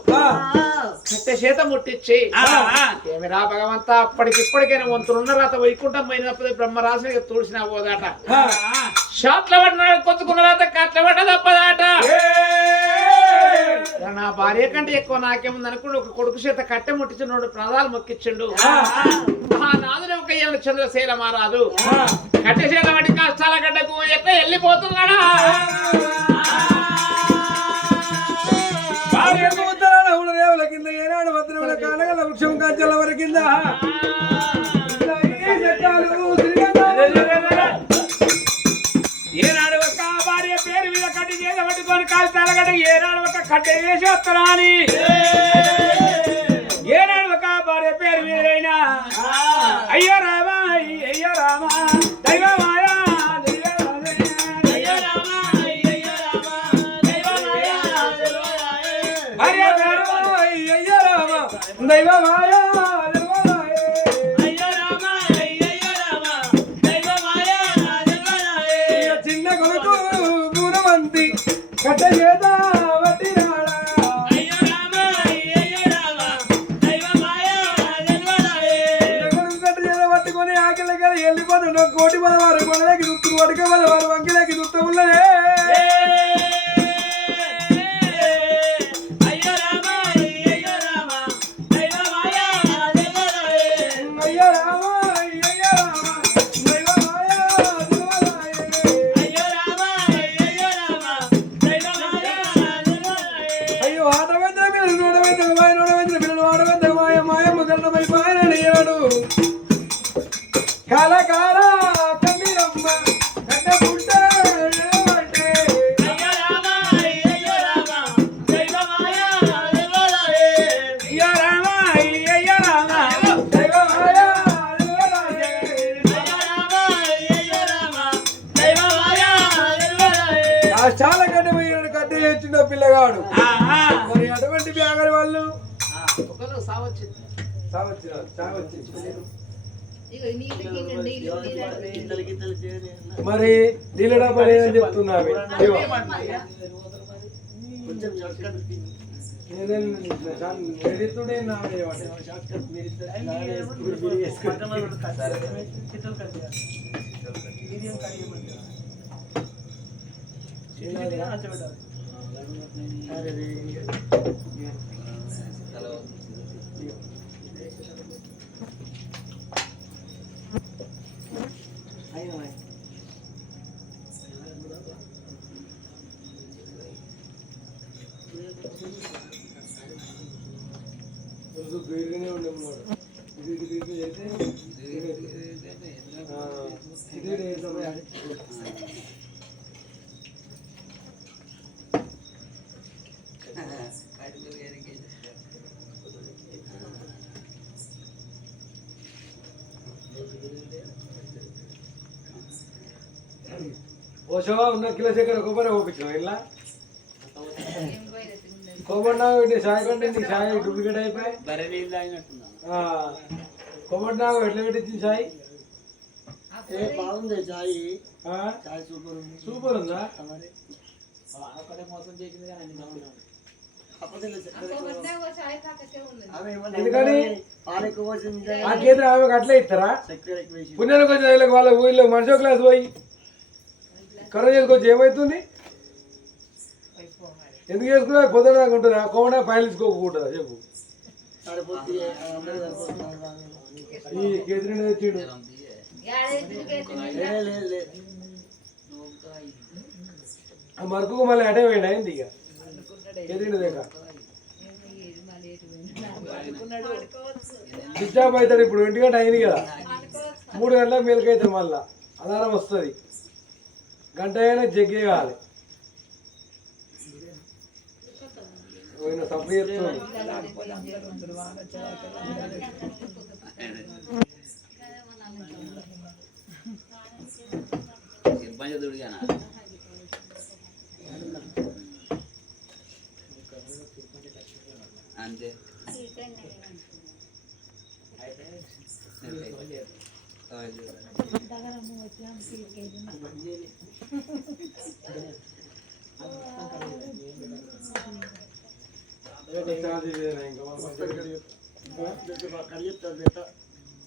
కట్టె చేత ముట్టించి ఏమిరా భగవంత అప్పటికిప్పటికైనా వంతులున్న రాత వైకుంఠం పోయినప్పుడు బ్రహ్మరాజుని తోడిసిన పోదాట షాట్ల పడినాడు కొట్టుకున్న రాత కట్ల పడ్డ తప్పదాట నా భార్య కంటే ఎక్కువ నాకేముంది అనుకుని ఒక కొడుకు చేత కట్టె ముట్టించినోడు ప్రాదాలు మొక్కిచ్చిండు ఆ నాదుని ఒక ఏళ్ళ చంద్రశైల మహారాజు కట్టె చేత వాటి కష్టాల గడ్డకు ఎట్లా వెళ్ళిపోతున్నాడా దేవుల కింద ఏనాడు భద్రముల కానగల వృక్షం కంచెల వర కింద ఏనాడు ఒక భార్య పేరు మీద కట్టి చేత పట్టుకొని కాలు తలగడ్డ ఏనాడు ఒక కట్టె వేసి వస్తారా అని ఏనాడు ఒక భార్య పేరు మీదైనా అయ్యో రామా అయ్యో రామా దైవమాయా భార్య పేరు అయ్య రామ దైవమాయా చిన్న కొడుకు పూరవంతి కట్ట చేత వట్టి రాడా కొడుకు కట్ట చేత పట్టుకొని ఆకిలకి వెళ్ళిపోతాడు కోటి పదవారు కొనలేకి దుత్తు వడక పదవారు వంకిలేకి దుత్త ఉన్నదే కాలకాల కన్నీరమ్మ కట్టకుంట చాలా కట్ట పోయినాడు కట్ట చేసిన పిల్లగాడు మరి అటువంటి బ్యాగరి వాళ్ళు మరి నీళ్ళ డబ్బా లేదని చెప్తున్నావి ఓషవా ఉన్న కిలో చక్కెర కొబ్బరి పంపించావు ఇలా కొబ్బరి నాగు చాయ్ కంటే నీకు చాయ్ డూప్లికేట్ అయిపోయి కొబ్బరి నాగు ఎట్లా పెట్టింది చాయ్ బాగుంది చాయ్ చాయ్ సూపర్ ఉంది సూపర్ ఉందా మోసం చేసింది ఎందుకని ఆ కేంద్రం ఆమెకు అట్లే ఇస్తారా పుణ్యానికి వచ్చిన వాళ్ళ ఊళ్ళో మనిషి క్లాస్ పోయి కర్ర చేసుకొచ్చి ఏమవుతుంది ఎందుకు చేసుకున్నా పొద్దున ఉంటుందా కోమడా ఫైల్ తీసుకోకుంటుందా చెప్పు ఈ కేంద్రం తెచ్చిండు ఆ మరుకు మళ్ళీ అటే పోయిండు అయింది ఇక కేంద్రం దగ్గర స్విచ్ ఆఫ్ అవుతాడు ఇప్పుడు 1 గంట అయింది కదా 3 గంటలకు మేలుకు అవుతాడు మళ్ళా అలారం వస్తుంది గంట అయినా జగ్గే కావాలి తప్పు చేస్తుంది అంతే ఇంకా